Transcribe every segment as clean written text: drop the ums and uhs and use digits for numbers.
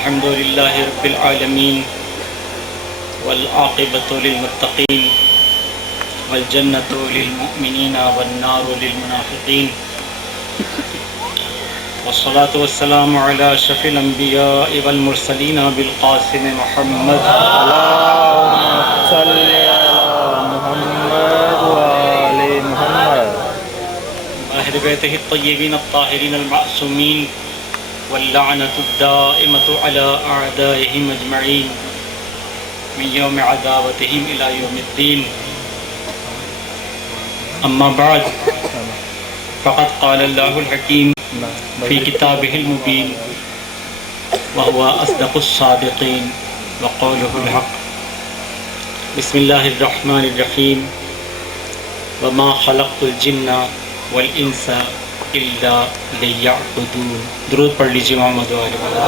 الحمد للہ رب العالمین والعاقبۃ للمتقین والجنۃ للمؤمنین والنار للمنافقین والصلاة والسلام علی اشرف الانبیاء والمرسلین بالقاسم محمد اللهم صل على محمد وآل محمد اہل بیتہ الطیبین الطاہرین المعصومین واللعنۃ الدائمۃ علی اعدائہم اجمعین من یوم عداوتہم الی یوم الدین. اما بعد فقد قال اللہ الحکیم فی کتابہ المبین وهو اصدق الصادقین وقولہ الحق. بسم اللہ الرحمن الرحیم. وما خلقت الجن والانس الا لیعبدون. درود پڑھ لیجیے محمد و آل محمد.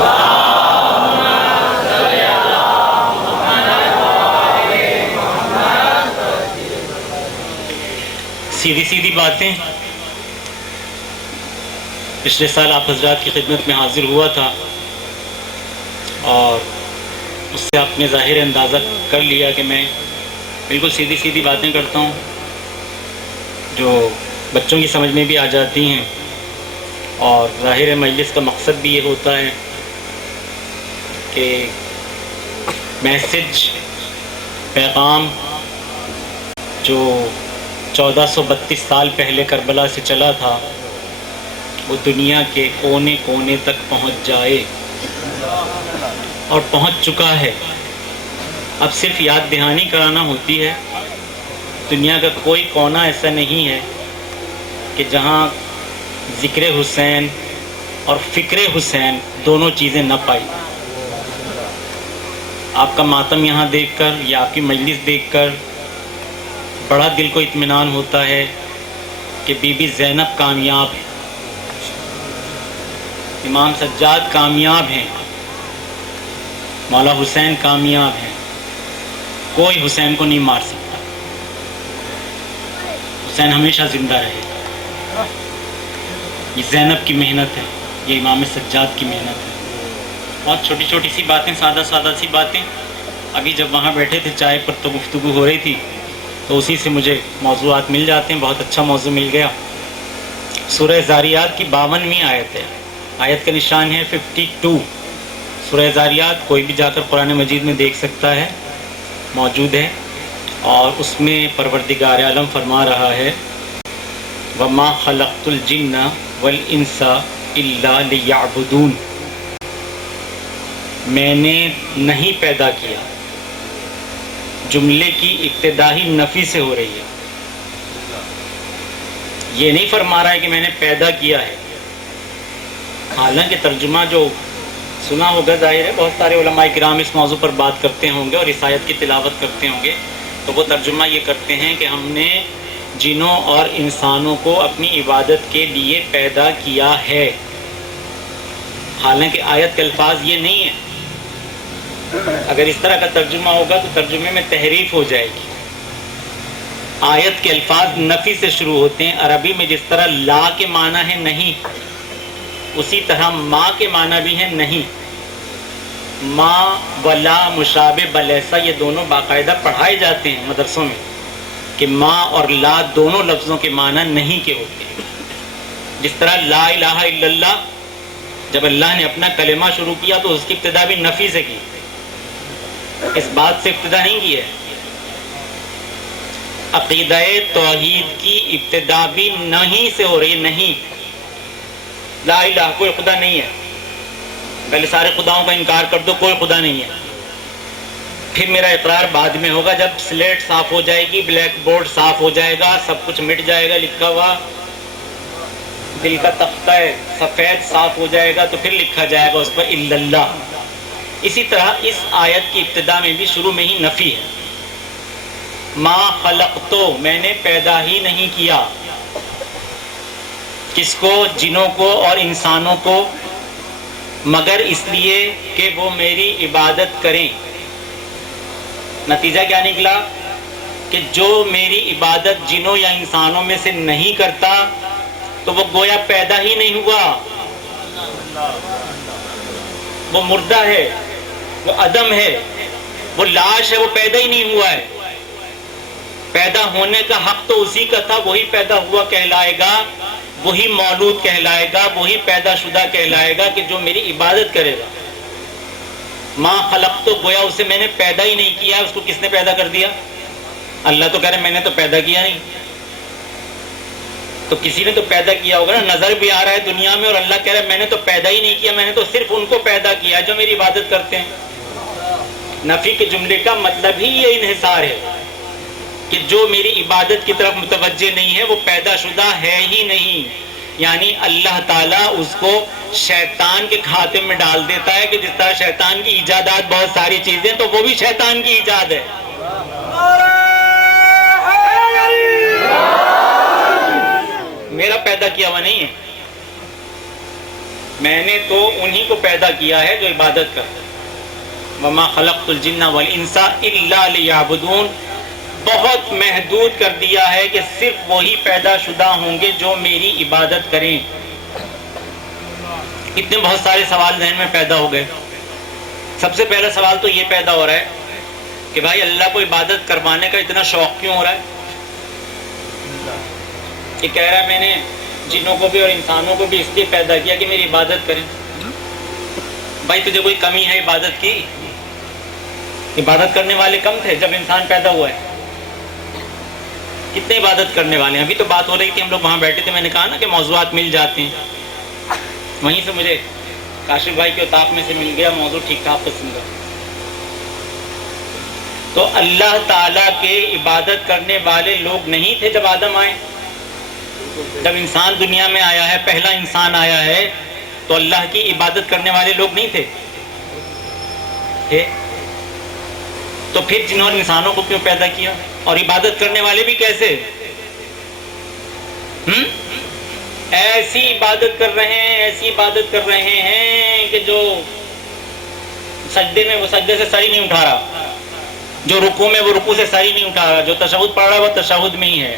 سیدھی سیدھی باتیں. پچھلے سال آپ حضرات کی خدمت میں حاضر ہوا تھا اور اس سے آپ نے ظاہر اندازہ کر لیا کہ میں بالکل سیدھی سیدھی باتیں کرتا ہوں جو بچوں کی سمجھ میں بھی آ جاتی ہیں، اور ظاہر مجلس کا مقصد بھی یہ ہوتا ہے کہ میسج، پیغام جو 1432 سال پہلے کربلا سے چلا تھا وہ دنیا کے کونے کونے تک پہنچ جائے، اور پہنچ چکا ہے. اب صرف یاد دہانی کرانا ہوتی ہے. دنیا کا کوئی کونا ایسا نہیں ہے کہ جہاں ذکر حسین اور فکر حسین دونوں چیزیں نہ پائی. آپ کا ماتم یہاں دیکھ کر یا آپ کی مجلس دیکھ کر بڑا دل کو اطمینان ہوتا ہے کہ بی بی زینب کامیاب ہے، امام سجاد کامیاب ہیں، مولا حسین کامیاب ہیں. کوئی حسین کو نہیں مار سکتا. حسین ہمیشہ زندہ رہے. یہ زینب کی محنت ہے، یہ امام سجاد کی محنت ہے. بہت چھوٹی چھوٹی سی باتیں، سادہ سادہ سی باتیں. ابھی جب وہاں بیٹھے تھے چائے پر تو گفتگو ہو رہی تھی تو اسی سے مجھے موضوعات مل جاتے ہیں. بہت اچھا موضوع مل گیا. سورہ زاریات کی 52ویں آیت ہے. آیت کا نشان ہے 52. سورہ زاریات کوئی بھی جا کر قرآن مجید میں دیکھ سکتا ہے، موجود ہے. اور اس میں پروردگار عالم فرما رہا ہے وَمَا خَلَقْتُ الْجِنَّ وَالْإِنسَ إِلَّا لِيَعْبُدُونَ. میں نے نہیں پیدا کیا. جملے کی ابتدا ہی نفی سے ہو رہی ہے. یہ نہیں فرما رہا ہے کہ میں نے پیدا کیا ہے. حالانکہ ترجمہ جو سنا ہوگا، ظاہر ہے بہت سارے علماء کرام اس موضوع پر بات کرتے ہوں گے اور اس آیت کی تلاوت کرتے ہوں گے، تو وہ ترجمہ یہ کرتے ہیں کہ ہم نے جنوں اور انسانوں کو اپنی عبادت کے لیے پیدا کیا ہے. حالانکہ آیت کے الفاظ یہ نہیں ہے. اگر اس طرح کا ترجمہ ہوگا تو ترجمے میں تحریف ہو جائے گی. آیت کے الفاظ نفی سے شروع ہوتے ہیں. عربی میں جس طرح لا کے معنی ہے نہیں، اسی طرح ما کے معنی بھی ہے نہیں. ما و لا مشابہ بلیسا یہ دونوں باقاعدہ پڑھائے جاتے ہیں مدرسوں میں کہ ما اور لا دونوں لفظوں کے معنی نہیں کے ہوتے ہیں. جس طرح لا الہ الا اللہ، جب اللہ نے اپنا کلمہ شروع کیا تو اس کی ابتدا بھی نفی سے کی، اس بات سے ابتدا نہیں کی ہے. عقیدہ توحید کی ابتدا بھی نہیں سے ہو رہی ہے. نہیں، لا الہ کوئی خدا نہیں ہے. پہلے سارے خداؤں کا انکار کر دو، کوئی خدا نہیں ہے. پھر میرا اقرار بعد میں ہوگا جب سلیٹ صاف ہو جائے گی، بلیک بورڈ صاف ہو جائے گا، سب کچھ مٹ جائے گا لکھا ہوا. دل کا تختہ ہے سفید صاف ہو جائے گا تو پھر لکھا جائے گا اس پر الا اللہ. اسی طرح اس آیت کی ابتدا میں بھی شروع میں ہی نفی ہے. ما خلقتو، میں نے پیدا ہی نہیں کیا. کس کو؟ جنوں کو اور انسانوں کو، مگر اس لیے کہ وہ میری عبادت کریں. نتیجہ کیا نکلا کہ جو میری عبادت جنوں یا انسانوں میں سے نہیں کرتا تو وہ گویا پیدا ہی نہیں ہوا. وہ مردہ ہے، وہ عدم ہے، وہ لاش ہے، وہ پیدا ہی نہیں ہوا ہے. پیدا ہونے کا حق تو اسی کا تھا، وہی پیدا ہوا کہلائے گا، وہی مولود کہلائے گا، وہی پیدا شدہ کہلائے گا کہ جو میری عبادت کرے گا. ماں خلق تو گویا اسے میں نے پیدا ہی نہیں کیا، اس کو کس نے پیدا کر دیا؟ اللہ تو کہہ رہے میں نے تو پیدا کیا نہیں. تو کسی نے تو پیدا کیا ہوگا نا. نظر بھی آ رہا ہے دنیا میں اور اللہ کہہ رہا ہے میں نے تو پیدا ہی نہیں کیا، میں نے تو صرف ان کو پیدا کیا جو میری عبادت کرتے ہیں. نفی کے جملے کا مطلب ہی یہ انحصار ہے کہ جو میری عبادت کی طرف متوجہ نہیں ہے وہ پیدا شدہ ہے ہی نہیں. یعنی اللہ تعالیٰ اس کو شیطان کے کھاتے میں ڈال دیتا ہے کہ جس طرح شیطان کی ایجادات بہت ساری چیزیں تو وہ بھی شیطان کی ایجاد ہے. میرا پیدا کیا ہوا نہیں ہے، میں نے تو انہی کو پیدا کیا ہے جو عبادت کرتے ہیں. وَمَا خَلَقْتُ الْجِنَّ وَالْإِنسَ إِلَّا لِيَعْبُدُونَ. بہت محدود کر دیا ہے کہ صرف وہی پیدا شدہ ہوں گے جو میری عبادت کریں. اتنے بہت سارے سوال ذہن میں پیدا ہو گئے. سب سے پہلا سوال تو یہ پیدا ہو رہا ہے کہ بھائی اللہ کو عبادت کروانے کا اتنا شوق کیوں ہو رہا ہے؟ کہ کہہ رہا ہے میں نے جنوں کو بھی اور انسانوں کو بھی اس لیے پیدا کیا کہ میری عبادت کریں. بھائی تجھے کوئی کمی ہے عبادت کی؟ عبادت کرنے والے کم تھے جب انسان پیدا ہوا ہے. کتنے عبادت کرنے والے ہیں؟ ابھی تو بات ہو رہی تھی، ہم لوگ وہاں بیٹھے تھے، میں نے کہا نا کہ موضوعات مل جاتے ہیں. وہیں سے مجھے کاشف بھائی کے اتاق میں سے مل گیا موضوع، ٹھیک ٹھاک پسند ہے. تو اللہ تعالیٰ کے عبادت کرنے والے لوگ نہیں تھے جب آدم آئے. جب انسان دنیا میں آیا ہے، پہلا انسان آیا ہے، تو اللہ کی عبادت کرنے والے لوگ نہیں تھے. تو پھر جنہوں نے انسانوں کو کیوں پیدا کیا اور عبادت کرنے والے بھی کیسے؟ ایسی عبادت کر رہے ہیں، ایسی عبادت کر رہے ہیں کہ جو سجدے میں وہ سجدے سے سر ہی نہیں اٹھا رہا، جو رکوع میں وہ رکوع سے سر ہی نہیں اٹھا رہا، جو تشہد پڑھ رہا ہے وہ تشہد میں ہی ہے.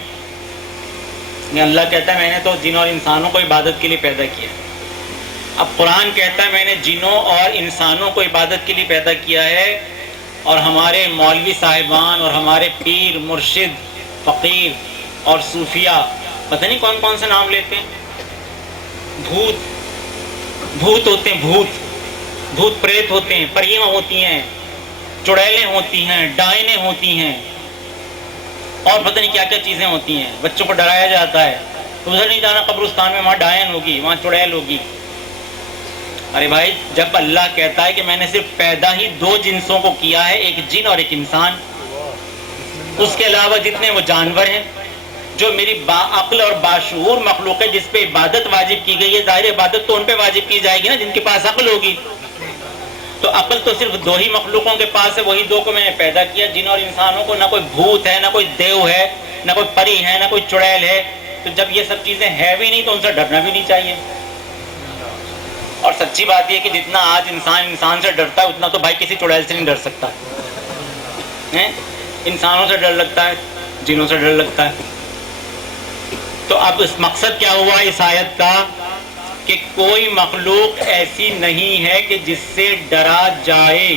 اللہ کہتا ہے میں نے تو جنوں اور انسانوں کو عبادت کے لیے پیدا کیا. اب قرآن کہتا ہے میں نے جنوں اور انسانوں کو عبادت کے لیے پیدا کیا ہے، اور ہمارے مولوی صاحبان اور ہمارے پیر مرشد فقیر اور صوفیہ پتہ نہیں کون کون سے نام لیتے ہیں. بھوت ہوتے ہیں، بھوت پریت ہوتے ہیں، پریاں ہوتی ہیں، چڑیلیں ہوتی ہیں، ڈائنیں ہوتی ہیں، اور پتہ نہیں کیا کیا چیزیں ہوتی ہیں. بچوں کو ڈرایا جاتا ہے ادھر نہیں جانا قبرستان میں، وہاں ڈائن ہوگی، وہاں چڑیل ہوگی. ارے بھائی جب اللہ کہتا ہے کہ میں نے صرف پیدا ہی دو جنسوں کو کیا ہے، ایک جن اور ایک انسان، اس کے علاوہ جتنے وہ جانور ہیں جو میری باعقل اور باشعور مخلوق ہے جس پہ عبادت واجب کی گئی ہے، ظاہر عبادت تو ان پہ واجب کی جائے گی نا جن کے پاس عقل ہوگی. تو عقل تو صرف دو ہی مخلوقوں کے پاس ہے، وہی دو کو میں نے پیدا کیا، جن اور انسانوں کو. نہ کوئی بھوت ہے، نہ کوئی دیو ہے، نہ کوئی پری ہے، نہ کوئی چڑیل ہے. تو جب یہ سب چیزیں ہے بھی نہیں تو ان سے ڈرنا بھی نہیں چاہیے. اور سچی بات یہ کہ جتنا آج انسان سے ڈرتا ہے اتنا تو بھائی کسی چڑیل سے نہیں ڈر سکتا. انسانوں سے ڈر لگتا ہے، جنوں سے ڈر لگتا ہے. تو اب اس مقصد کیا ہوا اس آیت کا کہ کوئی مخلوق ایسی نہیں ہے کہ جس سے ڈرا جائے.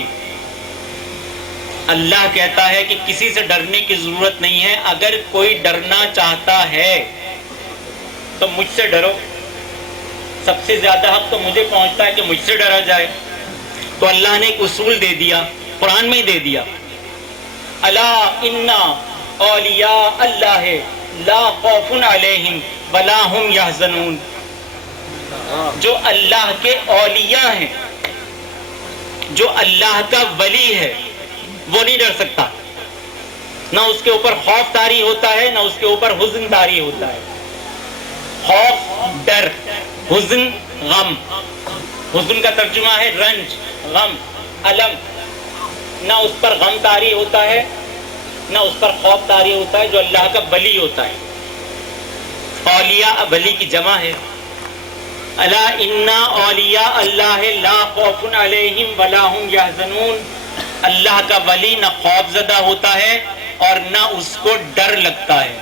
اللہ کہتا ہے کہ کسی سے ڈرنے کی ضرورت نہیں ہے. اگر کوئی ڈرنا چاہتا ہے تو مجھ سے ڈرو. سب سے زیادہ حق تو مجھے پہنچتا ہے کہ مجھ سے ڈرا جائے. تو اللہ نے ایک اصول دے دیا، قرآن میں ہی دے دیا. الا ان اولیاء اللہ لا خوف علیہم ولا هم یحزنون. جو اللہ کے اولیاء ہیں، جو اللہ کا ولی ہے، وہ نہیں ڈر سکتا. نہ اس کے اوپر خوف طاری ہوتا ہے، نہ اس کے اوپر حزن طاری ہوتا ہے. خوف ڈر، حزن غم. حزن کا ترجمہ ہے رنج، غم، الم. نہ اس پر غم طاری ہوتا ہے، نہ اس پر خوف طاری ہوتا ہے جو اللہ کا ولی ہوتا ہے. اولیاء ولی کی جمع ہے. الا ان اولیاء اللہ لا خوف علیہم ولا هم یحزنون. اللہ کا ولی نہ خوف زدہ ہوتا ہے اور نہ اس کو ڈر لگتا ہے.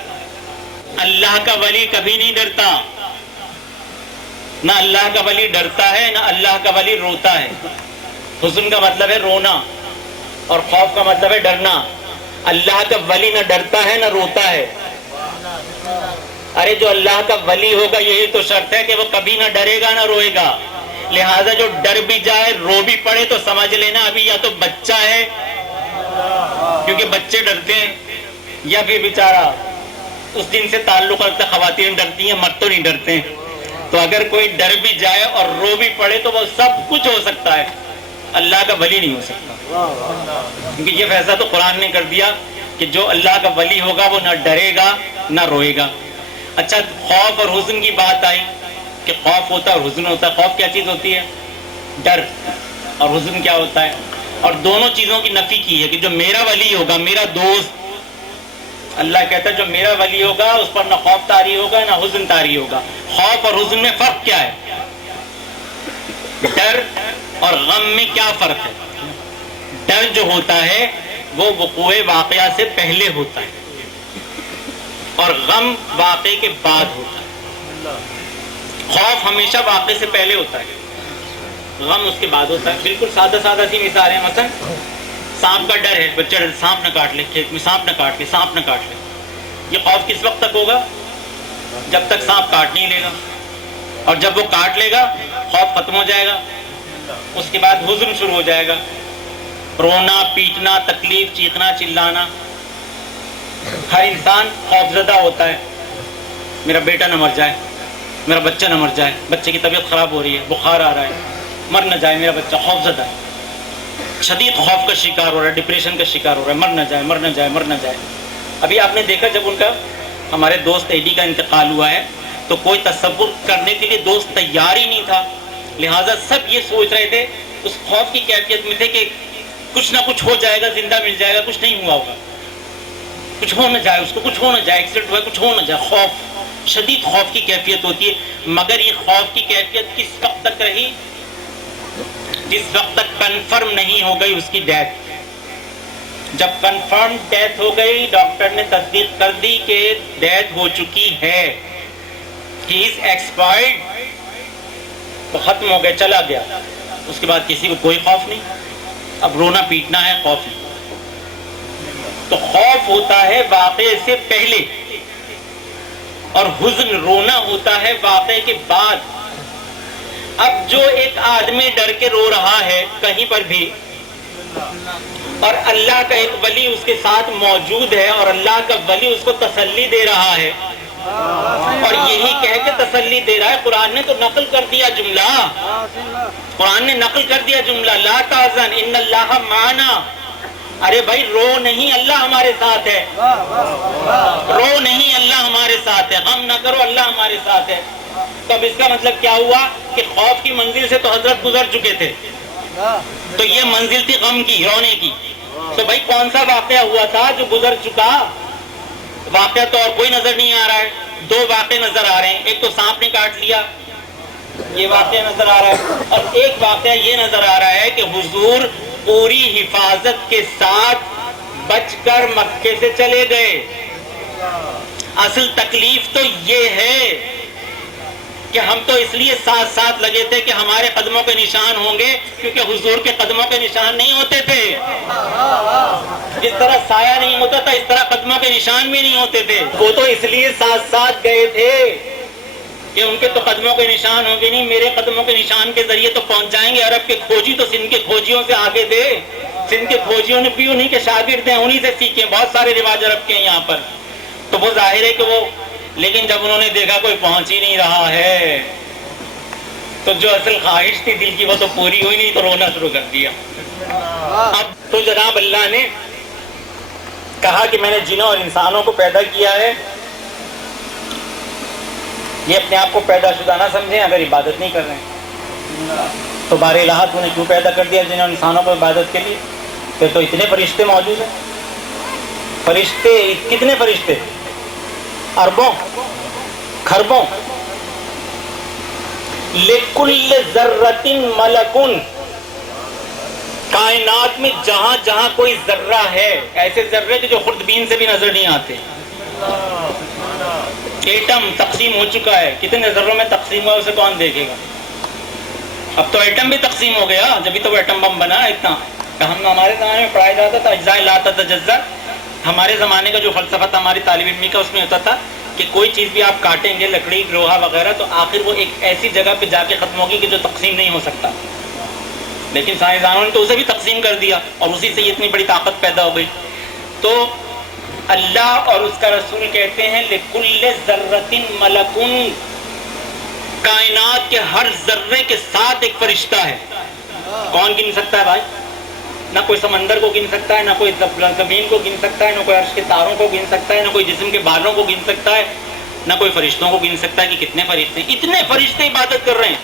اللہ کا ولی کبھی نہیں ڈرتا. نہ اللہ کا ولی ڈرتا ہے، نہ اللہ کا ولی روتا ہے. حزن کا مطلب ہے رونا اور خوف کا مطلب ہے ڈرنا. اللہ کا ولی نہ ڈرتا ہے نہ روتا ہے. ارے جو اللہ کا ولی ہوگا یہی تو شرط ہے کہ وہ کبھی نہ ڈرے گا نہ روئے گا. لہذا جو ڈر بھی جائے رو بھی پڑے تو سمجھ لینا ابھی یا تو بچہ ہے, کیونکہ بچے ڈرتے ہیں, یا پھر بیچارہ اس دن سے تعلق رکھتا, خواتین ڈرتی ہیں مرد تو نہیں ڈرتے. تو اگر کوئی ڈر بھی جائے اور رو بھی پڑے تو وہ سب کچھ ہو سکتا ہے, اللہ کا ولی نہیں ہو سکتا. کیونکہ یہ فیصلہ تو قرآن نے کر دیا کہ جو اللہ کا ولی ہوگا وہ نہ ڈرے گا نہ روئے گا. اچھا, خوف اور حزن کی بات آئی کہ خوف ہوتا ہے اور حزن ہوتا ہے. خوف کیا چیز ہوتی ہے؟ ڈر. اور حزن کیا ہوتا ہے؟ اور دونوں چیزوں کی نفی کی ہے کہ جو میرا ولی ہوگا, میرا دوست, اللہ کہتا ہے جو میرا ولی ہوگا اس پر نہ خوف طاری ہوگا نہ حزن طاری ہوگا. خوف اور حزن میں فرق کیا ہے؟ ڈر اور غم میں کیا فرق ہے؟ ڈر جو ہوتا ہے وہ وقوع واقعہ سے پہلے ہوتا ہے اور غم واقعے کے بعد ہوتا ہے. خوف ہمیشہ واقعے سے پہلے ہوتا ہے, غم اس کے بعد ہوتا ہے. بالکل سادہ سادہ سی مثال ہے. مثلا سانپ کا ڈر ہے, بچہ ڈر سانپ نہ کاٹ لے, کھیت میں سانپ نہ کاٹ لے, سانپ نہ کاٹ لے. یہ خوف کس وقت تک ہوگا؟ جب تک سانپ کاٹ نہیں لے گا, اور جب وہ کاٹ لے گا خوف ختم ہو جائے گا. اس کے بعد حزن شروع ہو جائے گا, رونا پیٹنا, تکلیف, چیخنا چلانا. ہر انسان خوفزدہ ہوتا ہے, میرا بیٹا نہ مر جائے, میرا بچہ نہ مر جائے, بچے کی طبیعت خراب ہو رہی ہے, بخار آ رہا ہے, مر نہ جائے میرا بچہ. خوفزدہ ہے, شدید خوف کا شکار ہو رہا ہے, ڈپریشن کا شکار ہو رہا ہے, مر نہ جائے مر نہ جائے مر نہ جائے. ابھی آپ نے دیکھا جب ان کا, ہمارے دوست ایڈی کا انتقال ہوا ہے تو کوئی تصور کرنے کے لیے دوست تیار ہی نہیں تھا. لہٰذا سب یہ سوچ رہے تھے, اس خوف کی کیفیت میں تھے کہ کچھ نہ کچھ ہو جائے گا, زندہ مل جائے گا. کچھ نہیں ہوا ہوگا, کچھ ہو نہ جائے, اس کو کچھ ہو نہ جائے, ایکسیڈنٹ ہوا, کچھ ہو نہ جائے. خوف, شدید خوف کی کیفیت ہوتی ہے. مگر یہ خوف کی کیفیت کس وقت تک رہی؟ جس وقت تک کنفرم نہیں ہو گئی اس کی ڈیتھ. جب کنفرم ڈیتھ ہو گئی, ڈاکٹر نے تصدیق کر دی کہ ڈیتھ ہو چکی ہے, ہی از ایکسپائرڈ, تو ختم ہو گیا, چلا گیا. اس کے بعد کسی کو کوئی خوف نہیں. اب رونا پیٹنا ہے, خوف نہیں. تو خوف ہوتا ہے واقعے سے پہلے اور حزن رونا ہوتا ہے واقعے کے بعد. اب جو ایک آدمی ڈر کے رو رہا ہے کہیں پر بھی, اور اللہ کا ایک ولی اس کے ساتھ موجود ہے, اور اللہ کا ولی اس کو تسلی دے رہا ہے, اور یہی کہہ کے تسلی دے رہا ہے. قرآن نے تو نقل کر دیا جملہ, قرآن نے نقل کر دیا جملہ, لا تحزن ان اللہ معنا. ارے بھائی رو نہیں, اللہ ہمارے ساتھ ہے. رو نہیں, اللہ ہمارے ساتھ ہے. غم نہ کرو, اللہ ہمارے ساتھ ہے. تو اب اس کا مطلب کیا ہوا کہ خوف کی منزل سے تو حضرت گزر چکے تھے, تو یہ منزل تھی غم کی, رونے کی. تو بھائی کون سا واقعہ ہوا تھا جو گزر چکا؟ واقعہ تو اور کوئی نظر نہیں آ رہا ہے. دو واقعے نظر آ رہے ہیں, ایک تو سانپ نے کاٹ لیا, یہ واقعہ نظر آ رہا ہے, اور ایک واقعہ یہ نظر آ رہا ہے کہ حضور پوری حفاظت کے ساتھ بچ کر مکے سے چلے گئے. اصل تکلیف تو یہ ہے کہ ہم تو اس لیے ساتھ ساتھ لگے تھے کہ ہمارے قدموں کے نشان ہوں گے, کیونکہ حضور کے قدموں کے نشان نہیں ہوتے تھے. جس طرح سایہ نہیں ہوتا تھا اس طرح قدموں کے نشان بھی نہیں ہوتے تھے. وہ تو اس لیے ساتھ ساتھ گئے تھے کہ ان کے تو قدموں کے نشان ہوں گے نہیں, میرے قدموں کے نشان کے ذریعے تو پہنچ جائیں گے. عرب کے کھوجی تو سندھ کے کھوجیوں سے آگے تھے, سندھ کے کھوجیوں نے بھی انہی کے شاگرد ہیں, انہی سے سیکھے. بہت سارے رواج عرب کے ہیں یہاں پر, تو وہ ظاہر ہے کہ وہ, لیکن جب انہوں نے دیکھا کوئی پہنچ ہی نہیں رہا ہے تو جو اصل خواہش تھی دل کی وہ تو پوری ہوئی نہیں, تو رونا شروع کر دیا. اب تو جناب اللہ نے کہا کہ میں نے جنوں اور انسانوں کو پیدا کیا ہے, یہ اپنے آپ کو پیدا شدہ نہ سمجھیں اگر عبادت نہیں کر رہے ہیں. تو بار الہ تو نے کیوں پیدا کر دیا جنوں اور انسانوں کو عبادت کے لیے؟ پھر تو اتنے فرشتے موجود ہیں. فرشتے کتنے فرشتے؟ اربوں کھربوں. لِكُلِّ ذَرَّةٍ مَلَكٌ, کائنات میں جہاں جہاں کوئی ذرہ ہے, ایسے ذرے کہ جو خوردبین سے بھی نظر نہیں آتے. ایٹم تقسیم ہو چکا ہے, کتنے ذروں میں تقسیم ہوا اسے کون دیکھے گا؟ اب تو ایٹم بھی تقسیم ہو گیا، جبھی تو وہ ایٹم بم بنا اتنا. ہمارے زمانے میں پڑھایا جاتا تھا اجزاء لا تتجزا. ہمارے زمانے کا جو فلسفہ تھا ہماری طالب علمی کا، اس میں ہوتا تھا کہ کوئی چیز بھی آپ کاٹیں گے، لکڑی لوہا وغیرہ، تو آخر وہ ایک ایسی جگہ پہ جا کے ختم ہوگی کہ جو تقسیم نہیں ہو سکتا. لیکن سائنسدانوں نے تو اسے بھی تقسیم کر دیا اور اسی سے اتنی بڑی طاقت پیدا ہو گئی. تو اللہ اور اس کا رسول کہتے ہیں لکل ذرۃ ملک، کائنات کے ہر ذرے کے ساتھ ایک فرشتہ ہے. کون گن سکتا ہے بھائی؟ نہ کوئی سمندر کو گن سکتا ہے، نہ کوئی زمین کو گن سکتا ہے، نہ کوئی عرش کے تاروں کو گن سکتا ہے، نہ کوئی جسم کے بالوں کو گن سکتا ہے، نہ کوئی فرشتوں کو گن سکتا ہے کہ کتنے فرشتے ہیں. اتنے فرشتے عبادت کر رہے ہیں.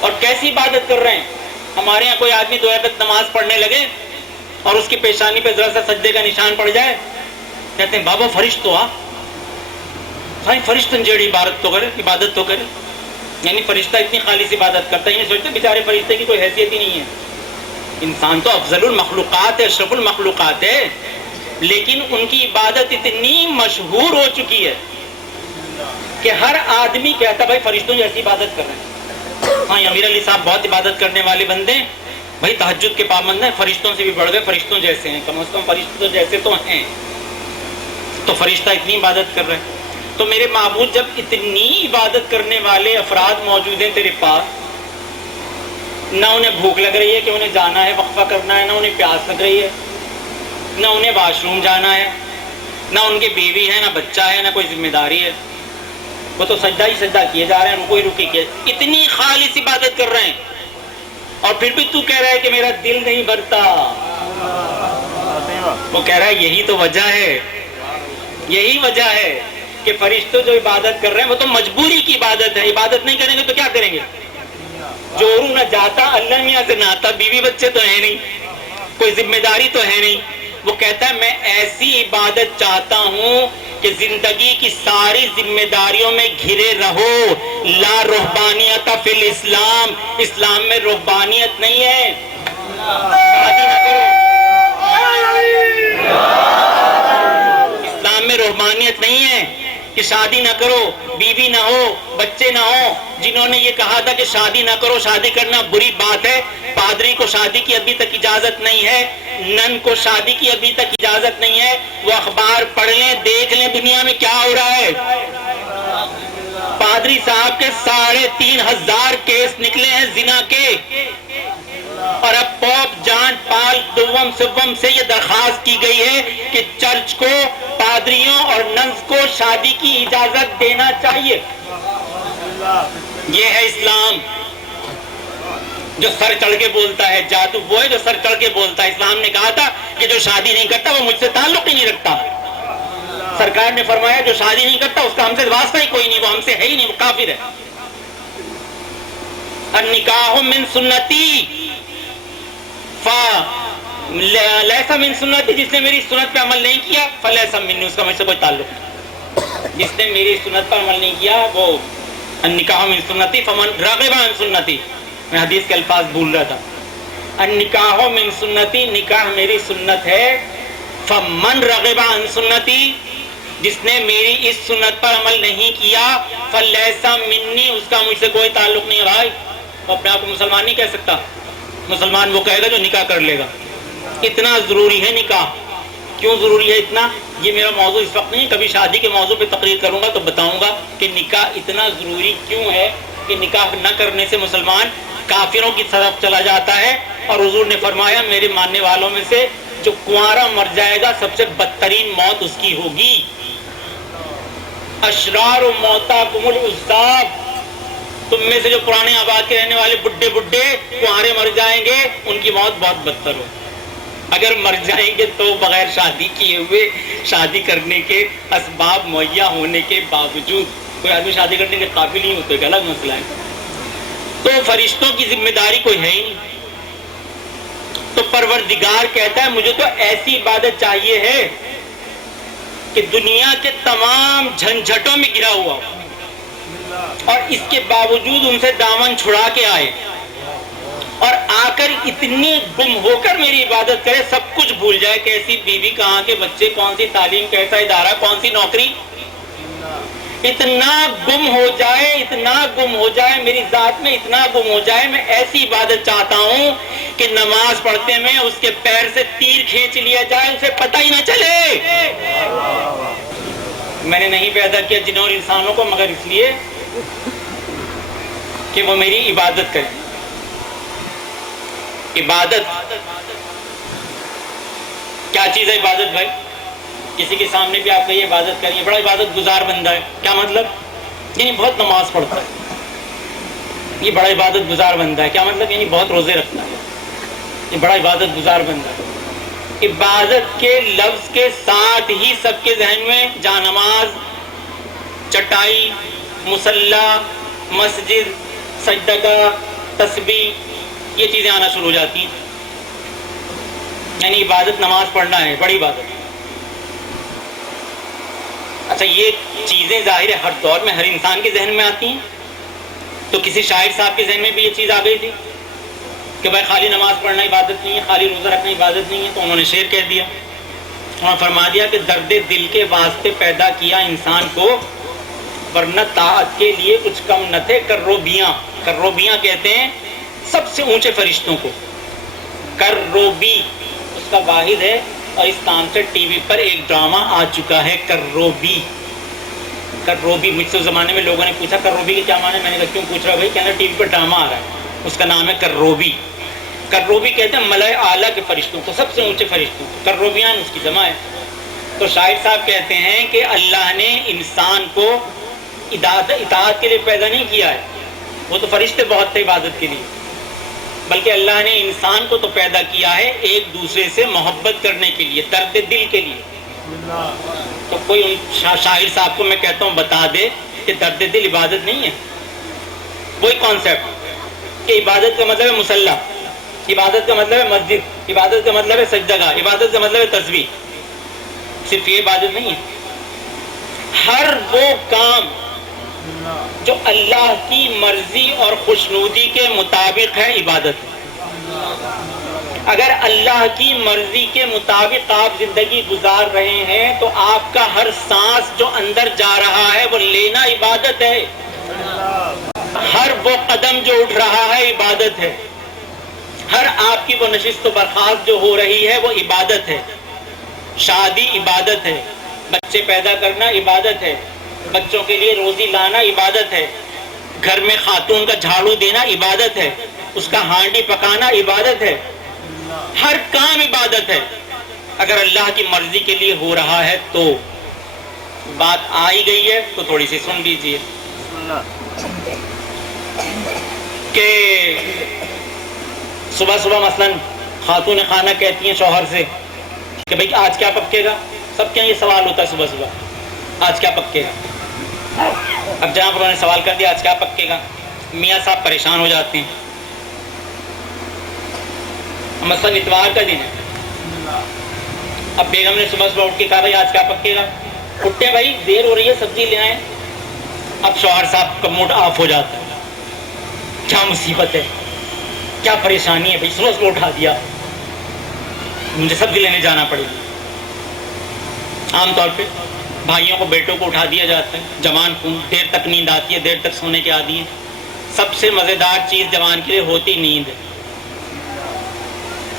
اور کیسی عبادت کر رہے ہیں؟ ہمارے یہاں کوئی آدمی 2 رکعت نماز پڑھنے لگے اور اس کی پیشانی پہ ذرا سا سجدے کا نشان پڑ جائے، کہتے ہیں بابا فرشت ہوا. بھائی فرشت جیڑی عبادت تو کرے. یعنی فرشتہ اتنی خالص عبادت کرتا ہے، یہ سوچتے بیچارے فرشتے کی کوئی حیثیت ہی نہیں ہے. انسان تو افضل المخلوقات ہے، اشرف المخلوقات ہے، لیکن ان کی عبادت اتنی مشہور ہو چکی ہے کہ ہر آدمی کہتا بھائی فرشتوں جیسی عبادت کر رہے ہیں. ہاں امیر علی صاحب بہت عبادت کرنے والے بندے ہیں بھائی، تہجد کے پابند ہیں، فرشتوں سے بھی بڑھ گئے، فرشتوں جیسے ہیں، کم از کم فرشتوں جیسے تو ہیں. تو فرشتہ اتنی عبادت کر رہے ہیں. تو میرے معبود جب اتنی عبادت کرنے والے افراد موجود ہیں تیرے پاس، نہ انہیں بھوک لگ رہی ہے کہ انہیں جانا ہے وقفہ کرنا ہے، نہ انہیں پیاس لگ رہی ہے، نہ انہیں واش روم جانا ہے، نہ ان کی بیوی ہے، نہ بچہ ہے، نہ کوئی ذمہ داری ہے، وہ تو سجدہ ہی سجدہ کیے جا رہے ہیں، رکوع ہی رکوع کیے، اتنی خالص عبادت کر رہے ہیں. اور پھر بھی تو کہہ رہا ہے کہ میرا دل نہیں بھرتا. وہ کہہ رہا ہے یہی تو وجہ ہے، یہی وجہ ہے کہ فرشتوں جو عبادت کر رہے ہیں وہ تو مجبوری کی عبادت ہے. عبادت نہیں کریں گے تو کیا کریں گے؟ جورو نہ جاتا اللہ میاں سے نہ آتا، بیوی بچے تو ہے نہیں، کوئی ذمہ داری تو ہے نہیں. وہ کہتا ہے میں ایسی عبادت چاہتا ہوں کہ زندگی کی ساری ذمہ داریوں میں گھرے رہو. لا رہبانیت فی الاسلام، اسلام میں رہبانیت نہیں ہے. شادی نہ کرو، اسلام میں رہبانیت نہیں ہے کہ شادی نہ کرو، بیوی نہ ہو، بچے نہ ہو. جنہوں نے یہ کہا تھا کہ شادی نہ کرو، شادی کرنا بری بات ہے، پادری کو شادی کی ابھی تک اجازت نہیں ہے، نن کو شادی کی ابھی تک اجازت نہیں ہے. وہ اخبار پڑھ لیں، دیکھ لیں دنیا میں کیا ہو رہا ہے. پادری صاحب کے 3,500 کیس نکلے ہیں زنا کے. اور اب پوپ جان پال دوم سوم سے یہ درخواست کی گئی ہے کہ چرچ کو پادریوں اور ننس کو شادی کی اجازت دینا چاہیے. یہ ہے اسلام جو سر چڑھ کے بولتا ہے. جادو وہ ہے جو سر چڑھ کے بولتا ہے. اسلام نے کہا تھا کہ جو شادی نہیں کرتا وہ مجھ سے تعلق ہی نہیں رکھتا. سرکار نے فرمایا جو شادی نہیں کرتا اس کا ہم سے واسطہ ہی کوئی نہیں، وہ ہم سے ہے ہی نہیں، وہ کافر ہے. النکاح من سنتی لیسا من سنتی، جس نے میری سنت پہ عمل نہیں کیا فلیسا منی، اس کا مجھ سے کوئی تعلق نہیں. جس نے میری سنت پر عمل نہیں کیا وہ النکاح من سنتی فمن رغب عن سنتی. میں حدیث کے الفاظ بھول رہا تھا. النکاح من سنتی، نکاح میری سنت ہے. فمن رغب عن سنتی، جس نے میری اس سنت پر عمل نہیں کیا فلیسا منی، اس کا مجھ سے کوئی تعلق نہیں. بھائی وہ اپنے آپ کو مسلمان نہیں کہہ سکتا. مسلمان وہ کہے گا جو نکاح کر لے گا. اتنا ضروری ہے نکاح. کیوں ضروری ہے اتنا؟ یہ میرا موضوع اس وقت نہیں، کبھی شادی کے موضوع پہ تقریر کروں گا تو بتاؤں گا کہ نکاح اتنا ضروری کیوں ہے کہ نکاح نہ کرنے سے مسلمان کافروں کی طرف چلا جاتا ہے. اور حضور نے فرمایا میرے ماننے والوں میں سے جو کنوارا مر جائے گا سب سے بدترین موت اس کی ہوگی. اشرار و موتاکم العزاب، تم میں سے جو پرانے آباد کے رہنے والے بڈھے کنوارے مر جائیں گے ان کی موت بہت بدتر ہو. اگر مر جائیں گے تو بغیر شادی کیے ہوئے، شادی کرنے کے اسباب مہیا ہونے کے باوجود، کوئی آدمی شادی کرنے کے قابل نہیں ہوتے، ایک الگ مسئلہ ہے. تو فرشتوں کی ذمہ داری کوئی ہے ہی نہیں. تو پروردگار کہتا ہے مجھے تو ایسی عبادت چاہیے ہے کہ دنیا کے تمام جھنجھٹوں میں گرا ہوا ہو اور اس کے باوجود ان سے دامن چھڑا کے آئے اور آ کر اتنی گم ہو کر میری عبادت کرے، سب کچھ بھول جائے. کیسی بیوی، کہاں کے بچے، کون سی تعلیم، کیسا ادارہ، کون سی نوکری، اتنا گم ہو جائے، اتنا گم ہو جائے میری ذات میں، اتنا گم ہو جائے، میں ایسی عبادت چاہتا ہوں کہ نماز پڑھتے میں اس کے پیر سے تیر کھینچ لیا جائے، اسے پتہ ہی نہ چلے۔ میں نے نہیں پیدا کیا جنوں اور انسانوں کو مگر اس لیے کہ وہ میری عبادت کریں۔ عبادت کیا چیز ہے عبادت بھائی؟ کسی کے سامنے بھی آپ کہیے عبادت کریے، بڑا عبادت گزار بندہ ہے، کیا مطلب؟ یعنی بہت نماز پڑھتا ہے، یہ بڑا عبادت گزار بندہ ہے، کیا مطلب؟ یعنی بہت روزے رکھتا ہے، یہ بڑا عبادت گزار بندہ ہے۔ عبادت کے لفظ کے ساتھ ہی سب کے ذہن میں جا نماز، چٹائی، مصلی، مسجد، سجدہ، تسبیح، یہ چیزیں آنا شروع ہو جاتی ہیں۔ یعنی عبادت نماز پڑھنا ہے، بڑی عبادت۔ اچھا، یہ چیزیں ظاہر ہے ہر دور میں ہر انسان کے ذہن میں آتی ہیں، تو کسی شاعر صاحب کے ذہن میں بھی یہ چیز آ گئی تھی کہ بھائی خالی نماز پڑھنا عبادت نہیں ہے، خالی روزہ رکھنا عبادت نہیں ہے، تو انہوں نے شعر کہہ دیا، انہوں نے فرما دیا کہ درد دل کے واسطے پیدا کیا انسان کو، ورنہ طاعت کے لیے کچھ کم نہ تھے کروبیاں۔ کروبیاں کہتے ہیں سب سے اونچے فرشتوں کو، کروبی اس کا واحد ہے، اور اس نام سے ٹی وی پر ایک ڈرامہ آ چکا ہے، کروبی۔ کروبی، مجھ سے اس زمانے میں لوگوں نے پوچھا کروبی کے کیا معنی ہے، میں نے کہا کیوں پوچھ رہا بھائی؟ کہنا ٹی وی پر ڈرامہ آ رہا ہے، اس کا نام ہے کروبی۔ کروبی کہتے ہیں ملائے اعلیٰ کے فرشتوں کو، سب سے اونچے فرشتوں کو، کروبیان اس کی جمع ہے۔ تو شاعر صاحب کہتے ہیں کہ اللہ نے انسان کو اطاعت کے لیے پیدا نہیں کیا ہے، وہ تو فرشتے بہت تھے عبادت کے لیے، بلکہ اللہ نے انسان کو تو پیدا کیا ہے ایک دوسرے سے محبت کرنے کے لیے، درد دل کے لیے۔ تو کوئی شاعر صاحب کو میں کہتا ہوں بتا دے کہ درد دل عبادت نہیں ہے، وہی کانسیپٹ کہ عبادت کا مطلب ہے مصلی، عبادت کا مطلب ہے مسجد، عبادت کا مطلب ہے سجدہ، عبادت کا مطلب ہے تسبیح، صرف یہ عبادت نہیں ہے۔ ہر وہ کام جو اللہ کی مرضی اور خوشنودی کے مطابق ہے عبادت ہے۔ اگر اللہ کی مرضی کے مطابق آپ زندگی گزار رہے ہیں تو آپ کا ہر سانس جو اندر جا رہا ہے وہ لینا عبادت ہے، ہر وہ قدم جو اٹھ رہا ہے عبادت ہے، ہر آپ کی وہ نشست و برخاست جو ہو رہی ہے وہ عبادت ہے۔ شادی عبادت ہے، بچے پیدا کرنا عبادت ہے، بچوں کے لیے روزی لانا عبادت ہے، گھر میں خاتون کا جھاڑو دینا عبادت ہے، اس کا ہانڈی پکانا عبادت ہے، ہر کام عبادت ہے۔ اگر اللہ کی مرضی کے لیے ہو رہا ہے تو بات آ ہی گئی ہے تو تھوڑی سی سن لیجیے کہ صبح صبح مثلا خاتون خانہ کہتی ہیں شوہر سے کہ بھئی آج کیا پکے گا؟ سب کے یہ سوال ہوتا ہے صبح صبح، آج کیا پکے گا؟ اب جہاں پر انہوں نے سوال کر دیا آج کیا پکے گا، میاں صاحب پریشان ہو جاتے ہیں۔ مثلا اتوار کا دن ہے، اب بیگم نے صبح صبح اٹھ کے کہا بھائی آج کیا پکے گا، اٹھتے بھائی دیر ہو رہی ہے سبزی لے آئیں۔ اب شوہر صاحب کا موڈ آف ہو جاتا ہے، کیا مصیبت ہے، کیا پریشانی ہے، بھائی صبح صبح اٹھا دیا، مجھے سبزی لینے جانا پڑے گی۔ عام طور پہ بھائیوں کو بیٹوں کو اٹھا دیا جاتا ہے، جوان خون دیر تک نیند آتی ہے، دیر تک سونے کے عادی ہے۔ سب سے مزیدار چیز جوان کے لیے ہوتی نیند ہے۔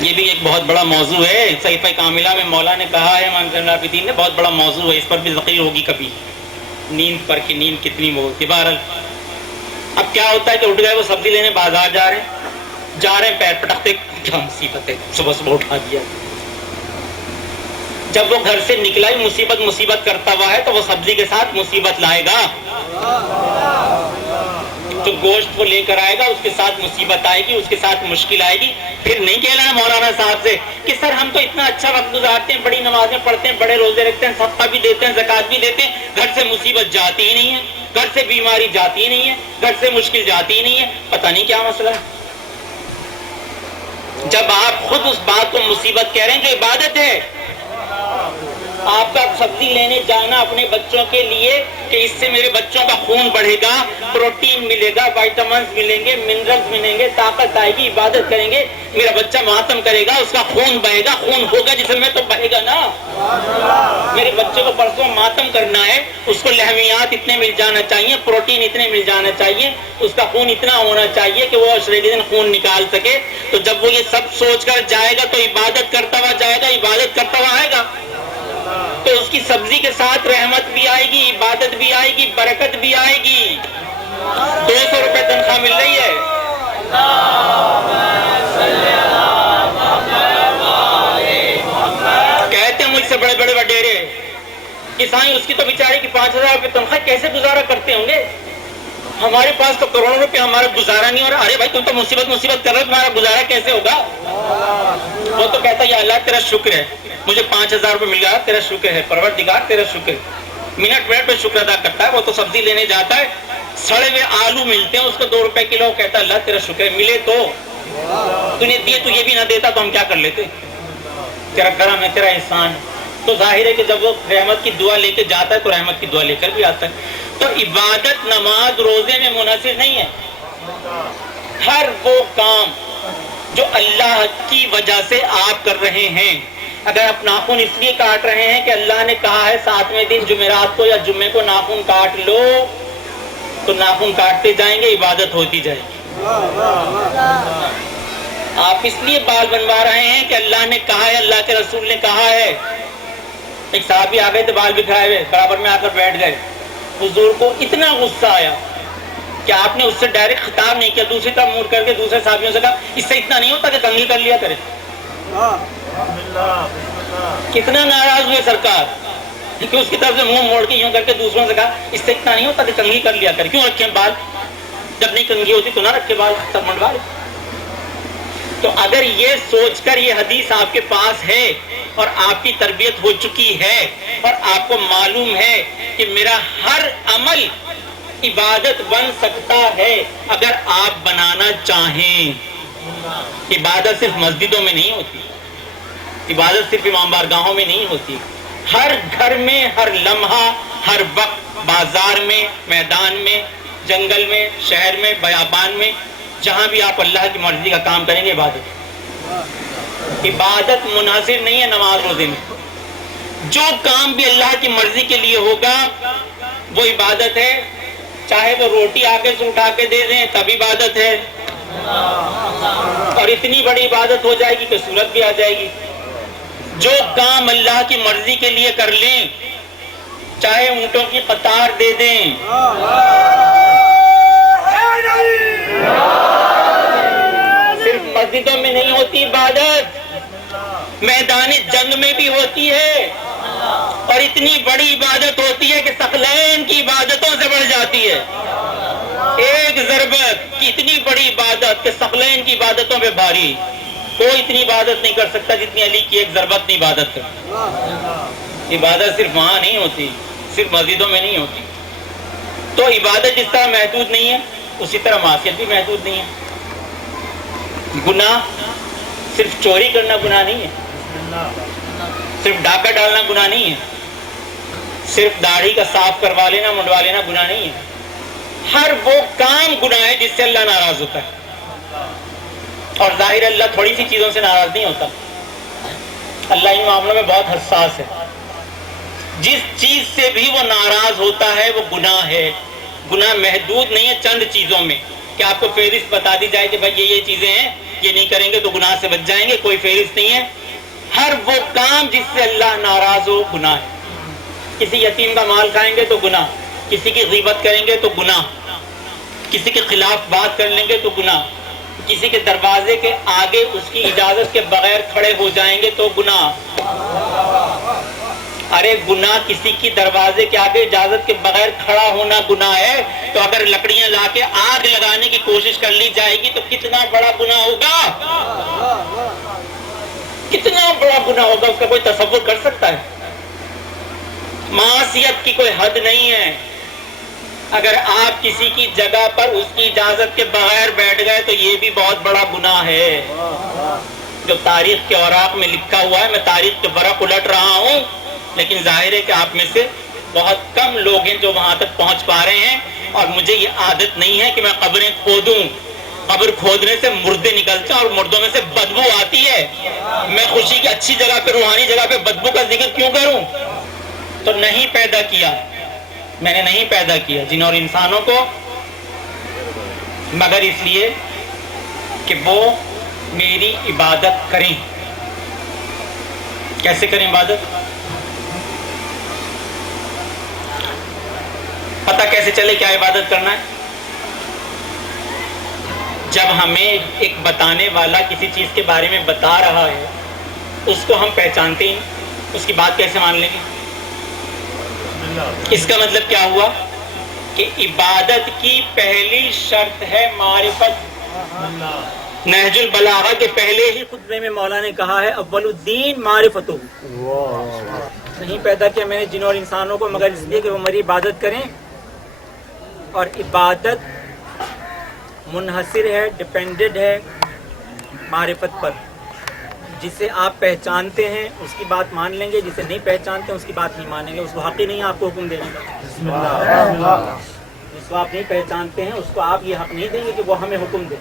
یہ بھی ایک بہت بڑا موضوع ہے، صحیفہ کاملہ میں مولا نے کہا ہے، امام زین العابدین نے، بہت بڑا موضوع ہے، اس پر بھی ذکر ہوگی کبھی، نیند پر کہ نیند کتنی وہ ہوتی ہے۔ بہرحال اب کیا ہوتا ہے کہ اٹھ گئے وہ سبزی لینے بازار جا رہے ہیں پیر پٹکتے، کیا مصیبت ہے صبح صبح اٹھا دیا۔ جب وہ گھر سے نکلا ہی مصیبت کرتا ہوا ہے تو وہ سبزی کے ساتھ مصیبت لائے گا، تو گوشت وہ لے کر آئے گا اس کے ساتھ مصیبت آئے گی، اس کے ساتھ مشکل آئے گی۔ پھر نہیں کہنا مولانا صاحب سے کہ سر ہم تو اتنا اچھا وقت گزارتے ہیں، بڑی نمازیں پڑھتے ہیں، بڑے روزے رکھتے ہیں، صدقہ بھی دیتے ہیں، زکات بھی دیتے ہیں، گھر سے مصیبت جاتی ہی نہیں ہے، گھر سے بیماری جاتی ہی نہیں ہے، گھر سے مشکل جاتی ہی نہیں ہے، پتہ نہیں کیا مسئلہ ہے۔ جب آپ خود اس بات کو مصیبت کہہ رہے ہیں جو عبادت ہے، آپ کا سبزی لینے جانا اپنے بچوں کے لیے کہ اس سے میرے بچوں کا خون بڑھے گا، پروٹین ملے گا، وائٹامنز ملیں گے، منرلز ملیں گے، طاقت آئے گی، عبادت کریں گے، میرا بچہ ماتم کرے گا، اس کا خون بہے گا، خون ہوگا جسم میں تو بہے گا نا۔ میرے بچے کو پرسوں ماتم کرنا ہے، اس کو لحمیات اتنے مل جانا چاہیے، پروٹین اتنے مل جانا چاہیے، اس کا خون اتنا ہونا چاہیے کہ وہ عشرے کے دن خون نکال سکے۔ تو جب وہ یہ سب سوچ کر جائے گا تو عبادت کرتا ہوا جائے گا، عبادت کرتا ہوا آئے گا، تو اس کی سبزی کے ساتھ رحمت بھی آئے گی، عبادت بھی آئے گی، برکت بھی آئے گی۔ 200 روپے تنخواہ مل رہی ہے، کہتے ہیں مجھ سے بڑے بڑے وڈیرے کسائی، اس کی تو بیچارے کی 5000 روپے تنخواہ، کیسے گزارا کرتے ہوں گے؟ ہمارے پاس تو کروڑوں روپے، ہمارا گزارا نہیں ہو رہا۔ ارے بھائی تم تو مصیبت کر رہے ہو، تمہارا گزارا کیسے ہوگا؟ وہ تو کہتا ہے یا اللہ تیرا شکر ہے، مجھے 5000 روپے مل گیا، تیرا شکر ہے پروردگار، تیرا شکر ہے۔ منٹ پہ شکر ادا کرتا ہے۔ وہ تو سبزی لینے جاتا ہے، سڑے ہوئے آلو ملتے ہیں اس کو 2 روپے کلو، کہتا ہے اللہ تیرا شکر ہے، ملے تو تو نے دیے، تو یہ بھی نہ دیتا تو ہم کیا کر لیتے؟ تیرا کرم ہے، تیرا احسان ہے۔ تو ظاہر ہے کہ جب وہ رحمت کی دعا لے کے جاتا ہے تو رحمت کی دعا لے کر بھی آتا ہے۔ تو عبادت نماز روزے میں منحصر نہیں ہے، ہر وہ کام جو اللہ کی وجہ سے آپ کر رہے ہیں۔ اگر آپ ناخن اس لیے کاٹ رہے ہیں کہ اللہ نے کہا ہے 7ویں دن جمعرات کو یا جمعے کو ناخن کاٹ لو، تو ناخن کاٹتے جائیں گے، عبادت ہوتی جائے گی۔ آپ اس لیے بال بنوا رہے ہیں کہ اللہ نے کہا ہے، اللہ کے رسول نے کہا ہے۔ ایک صحابی آ گئے تھے بال بکھرائے ہوئے، برابر میں آ کر بیٹھ گئے، حضور کو اتنا غصہ آیا کہ آپ نے اس سے ڈائریکٹ خطاب نہیں کیا، دوسری طرف موڑ کر کے دوسرے صحابیوں سے کہا اس سے اتنا نہیں ہوتا کہ کنگھی کر لیا کرے۔ کتنا ناراض ہوئے سرکار کہ اس کی طرف سے منہ موڑ کے یوں کر کے دوسروں سے کہا اس سے اتنا نہیں ہوتا کہ کنگھی کر لیا کرے، کیوں رکھیں بال؟ جب نہیں کنگھی ہوتی تو نہ رکھے بال، سب منڈوا لے۔ تو اگر یہ سوچ کر یہ حدیث آپ کے پاس ہے اور آپ کی تربیت ہو چکی ہے اور آپ کو معلوم ہے کہ میرا ہر عمل عبادت بن سکتا ہے اگر آپ بنانا چاہیں۔ عبادت صرف مسجدوں میں نہیں ہوتی، عبادت صرف امام بارگاہوں میں نہیں ہوتی، ہر گھر میں، ہر لمحہ، ہر وقت، بازار میں، میدان میں، جنگل میں، شہر میں، بیابان میں، جہاں بھی آپ اللہ کی مرضی کا کام کریں گے عبادت۔ عبادت منحصر نہیں ہے نماز روزے میں، جو کام بھی اللہ کی مرضی کے لیے ہوگا وہ عبادت ہے، چاہے وہ روٹی آگے سے اٹھا کے دے دیں تب عبادت ہے، اور اتنی بڑی عبادت ہو جائے گی کہ سورت بھی آ جائے گی۔ جو کام اللہ کی مرضی کے لیے کر لیں، چاہے اونٹوں کی قطار دے دیں، صرف مسجدوں میں نہیں ہوتی عبادت، میدان جنگ میں بھی ہوتی ہے، اور اتنی بڑی عبادت ہوتی ہے کہ ثقلین کی عبادتوں سے بڑھ جاتی ہے۔ ایک ضربت کی اتنی بڑی عبادت کہ ثقلین کی عبادتوں پہ بھاری، کوئی اتنی عبادت نہیں کر سکتا جتنی علی کی ایک ضربت نہیں عبادت کر۔ عبادت صرف وہاں نہیں ہوتی، صرف مسجدوں میں نہیں ہوتی۔ تو عبادت جس طرح محدود نہیں ہے اسی طرح معصیت بھی محدود نہیں ہے۔ گناہ صرف چوری کرنا گناہ نہیں ہے، صرف ڈاکہ ڈالنا گناہ نہیں ہے، صرف داڑھی کا صاف کروا لینا منڈوا لینا گناہ نہیں ہے۔ ہر وہ کام گناہ ہے جس سے اللہ ناراض ہوتا ہے، اور ظاہر اللہ تھوڑی سی چیزوں سے ناراض نہیں ہوتا، اللہ ان معاملوں میں بہت حساس ہے۔ جس چیز سے بھی وہ ناراض ہوتا ہے وہ گناہ ہے۔ گناہ محدود نہیں ہے چند چیزوں میں کہ آپ کو فہرست بتا دی جائے کہ بھائی یہ چیزیں ہیں، یہ نہیں کریں گے تو گناہ سے بچ جائیں گے، کوئی فہرست نہیں ہے۔ ہر وہ کام جس سے اللہ ناراض ہو گناہ ہے۔ کسی یتیم کا مال کھائیں گے تو گناہ، کسی کی غیبت کریں گے تو گناہ، کسی کے خلاف بات کر لیں گے تو گناہ، کسی کے دروازے کے آگے اس کی اجازت کے بغیر کھڑے ہو جائیں گے تو گناہ۔ ارے گناہ کسی کی دروازے کے آگے اجازت کے بغیر کھڑا ہونا گناہ ہے، تو اگر لکڑیاں لا کے آگ لگانے کی کوشش کر لی جائے گی تو کتنا بڑا گناہ ہوگا، کتنا بڑا گناہ ہوگا، اس کا کوئی تصور کر سکتا ہے؟ معصیت کی کوئی حد نہیں ہے۔ اگر آپ کسی کی جگہ پر اس کی اجازت کے بغیر بیٹھ گئے تو یہ بھی بہت بڑا گناہ ہے، جو تاریخ کے اوراق میں لکھا ہوا ہے۔ میں تاریخ کے ورق الٹ رہا ہوں، لیکن ظاہر ہے کہ آپ میں سے بہت کم لوگ ہیں جو وہاں تک پہنچ پا رہے ہیں، اور مجھے یہ عادت نہیں ہے کہ میں قبریں کھودوں، قبر کھودنے سے مردے نکلتے ہیں اور مردوں میں سے بدبو آتی ہے، میں خوشی کی اچھی جگہ پہ، روحانی جگہ پہ بدبو کا ذکر کیوں کروں؟ تو نہیں پیدا کیا، میں نے نہیں پیدا کیا جن اور انسانوں کو مگر اس لیے کہ وہ میری عبادت کریں۔ کیسے کریں عبادت؟ پتہ کیسے چلے کیا عبادت کرنا ہے؟ جب ہمیں ایک بتانے والا کسی چیز کے بارے میں بتا رہا ہے، اس کو ہم پہچانتے ہیں، اس کی بات کیسے مان لیں گے؟ اس کا مطلب کیا ہوا کہ عبادت کی پہلی شرط ہے معرفت۔ نہج البلاغہ کے پہلے ہی خطبے میں مولا نے کہا ہے اول الدین معرفتہ، نہیں پیدا کیا میں نے جن اور انسانوں کو مگر اس لیے کہ وہ میری عبادت کریں، اور عبادت منحصر ہے، ڈیپینڈڈ ہے معرفت پر۔ جسے آپ پہچانتے ہیں اس کی بات مان لیں گے، جسے نہیں پہچانتے اس کی بات نہیں مانیں گے، اس کو حق ہی نہیں آپ کو حکم دینے کا۔ جس کو آپ نہیں پہچانتے ہیں اس کو آپ یہ حق نہیں دیں گے کہ وہ ہمیں حکم دے۔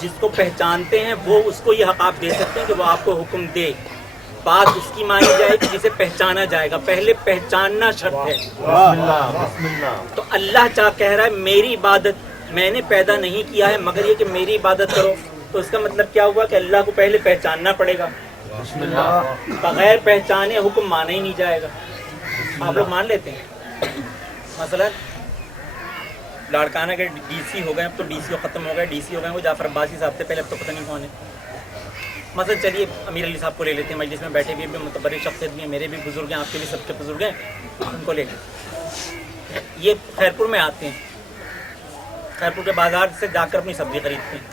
جس کو پہچانتے ہیں وہ اس کو یہ حق آپ دے سکتے ہیں کہ وہ آپ کو حکم دے۔ بات اس کی مانی جائے گی جسے پہچانا جائے گا، پہلے پہچاننا شرط ہے۔ تو اللہ کہہ رہا ہے میری عبادت میں نے پیدا نہیں کیا ہے مگر یہ کہ میری عبادت کرو، تو اس کا مطلب کیا ہوا کہ اللہ کو پہلے پہچاننا پڑے گا۔ بغیر پہچانے حکم مانا ہی نہیں جائے گا۔ آپ لوگ مان لیتے ہیں مثلا لاڑکانہ کے ڈی سی ہو گئے، اب تو ڈی سی ختم ہو گئے، ڈی سی ہو گئے وہ جعفر عباسی صاحب سے، پہلے اب تو پتہ نہیں کون ہے۔ مثلا چلیے امیر علی صاحب کو لے لیتے ہیں، مجلس میں بیٹھے بھی متبر شخصیت بھی ہیں، میرے بھی بزرگ ہیں، آپ کے بھی سب کے بزرگ ہیں، ان کو لے لیں۔ یہ خیرپور میں آتے ہیں، خیرپور کے بازار سے جا کر اپنی سبزی خریدتے ہیں،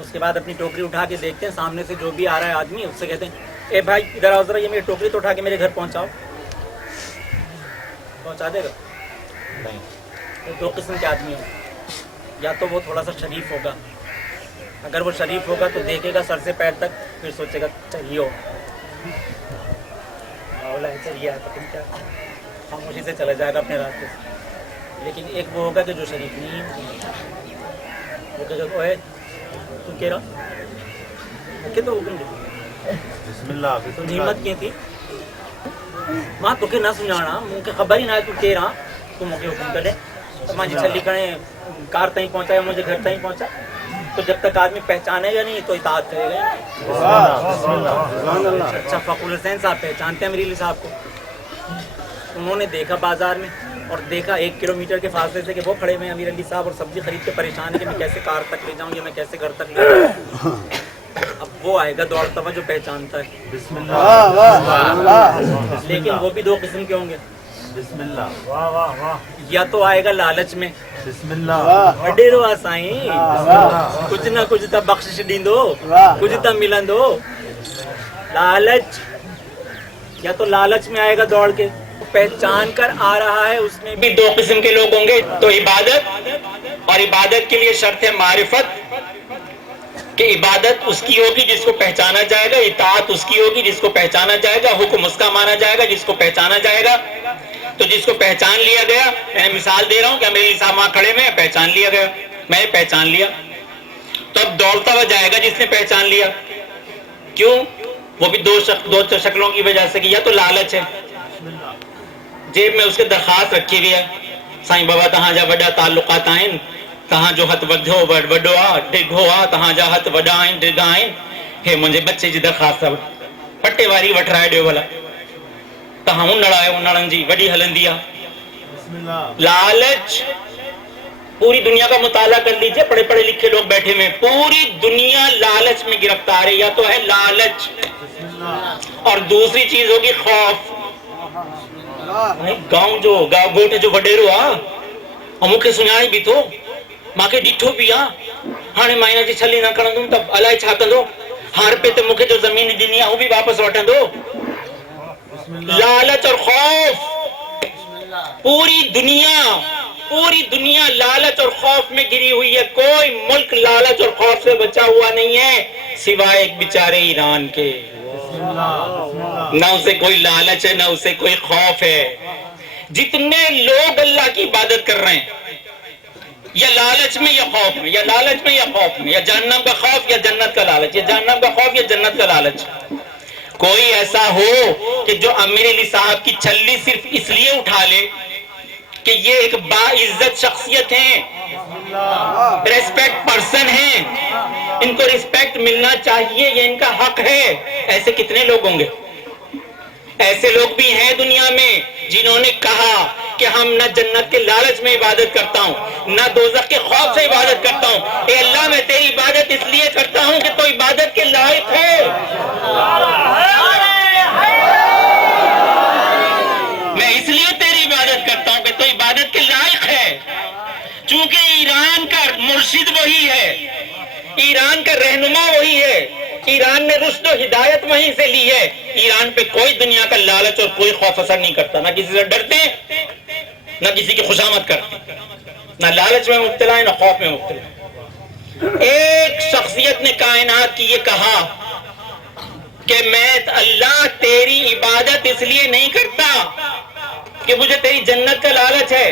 اس کے بعد اپنی ٹوکری اٹھا کے دیکھتے ہیں، سامنے سے جو بھی آ رہا ہے آدمی اس سے کہتے ہیں اے بھائی ادھر آؤ ذرا، یہ میری ٹوکری تو اٹھا کے میرے گھر پہنچاؤ۔ پہنچا دے گا؟ نہیں۔ دو قسم کے آدمی ہیں، یا تو وہ تھوڑا سا شریف ہوگا، اگر وہ شریف ہوگا تو دیکھے گا سر سے پیر تک، پھر سوچے گا چاہیے ہو چاہیے کیا، خاموشی سے چلا جائے گا اپنے راستے سے۔ لیکن ایک وہ ہوگا کہ جو شریف نہیں ہے، وہ کہے گا اوے تو کہہ رہا کہ تو حکم دے بسم اللہ تو ہمت کی تھی ماں تو کہ نہ سنانا منہ کے خبر ہی نہ ہے تو کہہ رہا تو موقع حکم کرے ماں جی چلی کریں کار تہیں پہنچا یا مجھے گھر تہیں پہنچا۔ تو جب تک آدمی پہچانے گا نہیں تو اطاعت کرے گا۔ اچھا فخر حسین صاحب پہچانتے ہیں امیر علی صاحب کو، انہوں نے دیکھا بازار میں اور دیکھا 1 کلومیٹر کے فاصلے سے کہ وہ کھڑے ہوئے ہیں امیر علی صاحب اور سبزی خرید کے پریشان ہے کہ میں کیسے کار تک لے جاؤں یا میں کیسے گھر تک لے جاؤں۔ اب وہ آئے گا دوڑتا ہوا جو پہچانتا ہے، بسم اللہ۔ لیکن وہ بھی 2 قسم کے ہوں گے، بسم اللہ، یا تو آئے گا لالچ میں، بسم اللہ ڈیرو سائیں کچھ نہ کچھ تا بخشش دیندو، کچھ تا ملندو، لالچ، یا تو لالچ میں آئے گا دوڑ کے، پہچان کر آ رہا ہے۔ اس میں بھی 2 قسم کے لوگ ہوں گے، تو عبادت، اور عبادت کے لیے شرط ہے معرفت، کہ عبادت اس کی ہوگی جس کو پہچانا جائے گا، اطاعت اس کی ہوگی جس کو پہچانا جائے گا، حکم اس کا مانا جائے گا جس کو پہچانا جائے گا۔ تو جس کو پہچان لیا گیا، میں مثال دے رہا ہوں کہ میرے صاحب وہاں کھڑے میں پہچان لیا گیا، میں نے پہچان لیا، تو اب دوڑتا ہوا جائے گا جس نے پہچان لیا۔ کیوں؟ وہ بھی 2 شکلوں کی وجہ سے، کہ یا تو لالچ ہے، جیب میں اس کے درخواست رکھی ہوئی ہے، سائیں بابا تہاں جا وڈا تعلقات آئیں، تہاں جو ہتھ وڈھو وڈو آ ڈگ ہو آ، تہاں جا ہتھ وڈا آئیں ڈگ آئیں، ہے مجھے بچے جی درخواست پٹے واری وٹھرائے ڈیو والا، تہاں انڑا ہے انڑن جی وڈی ہلندی آ۔ لالچ، پوری دنیا کا مطالعہ کر لیجئے، پڑھے پڑھے لکھے لوگ بیٹھے میں، پوری دنیا لالچ میں گرفتار ہے، یا تو ہے لالچ، اور دوسری چیز ہوگی خوف۔ گاؤں جو گاؤں گوٹھ جو وڈیرو آ اور مکھے سنائی بھی تو ماں کے ڈٹھو بھی آ ہانے مائنا جی چھلی نہ کڑندم تب الائے چھا کندو، ہار پہ تے مکھے جو زمین ڈنی آ وہ بھی واپس وٹھندو۔ لالچ اور خوف، پوری دنیا لالچ اور خوف میں گری ہوئی ہے، کوئی ملک لالچ اور خوف سے بچا ہوا نہیں ہے سوائے ایک بیچارے ایران کے۔ نہ اسے کوئی لالچ ہے، نہ اسے کوئی خوف ہے۔ جتنے لوگ اللہ کی عبادت کر رہے ہیں، یا لالچ میں یا خوف میں، یا لالچ میں یا خوف میں، یا جہنم کا خوف یا جنت کا لالچ، یا جہنم کا خوف یا جنت کا لالچ، کوئی ایسا ہو کہ جو امیر علی صاحب کی چھلی صرف اس لیے اٹھا لے کہ یہ ایک باعزت شخصیت ہیں، ریسپیکٹ پرسن ہیں، ان کو ریسپیکٹ ملنا چاہیے، یہ ان کا حق ہے، ایسے کتنے لوگ ہوں گے؟ ایسے لوگ بھی ہیں دنیا میں جنہوں نے کہا کہ ہم نہ جنت کے لالچ میں عبادت کرتا ہوں، نہ دوزخ کے خوف سے عبادت کرتا ہوں، اے اللہ میں تیری عبادت اس لیے کرتا ہوں کہ تو عبادت کے لائق ہے، میں اس لیے تیری عبادت کرتا ہوں کہ تو عبادت کے لائق ہے۔ چونکہ ایران کا مرشد وہی ہے، ایران کا رہنما وہی ہے، ایران نے رشد و ہدایت وہیں سے لی ہے، ایران پہ کوئی دنیا کا لالچ اور کوئی خوف اثر نہیں کرتا، نہ کسی سے ڈرتے نہ کسی کی خوشامد کرتے، نہ لالچ میں مبتلا ہے نہ خوف میں مبتلا ہے۔ ایک شخصیت نے کائنات کی یہ کہا کہ میں اللہ تیری عبادت اس لیے نہیں کرتا کہ مجھے تیری جنت کا لالچ ہے،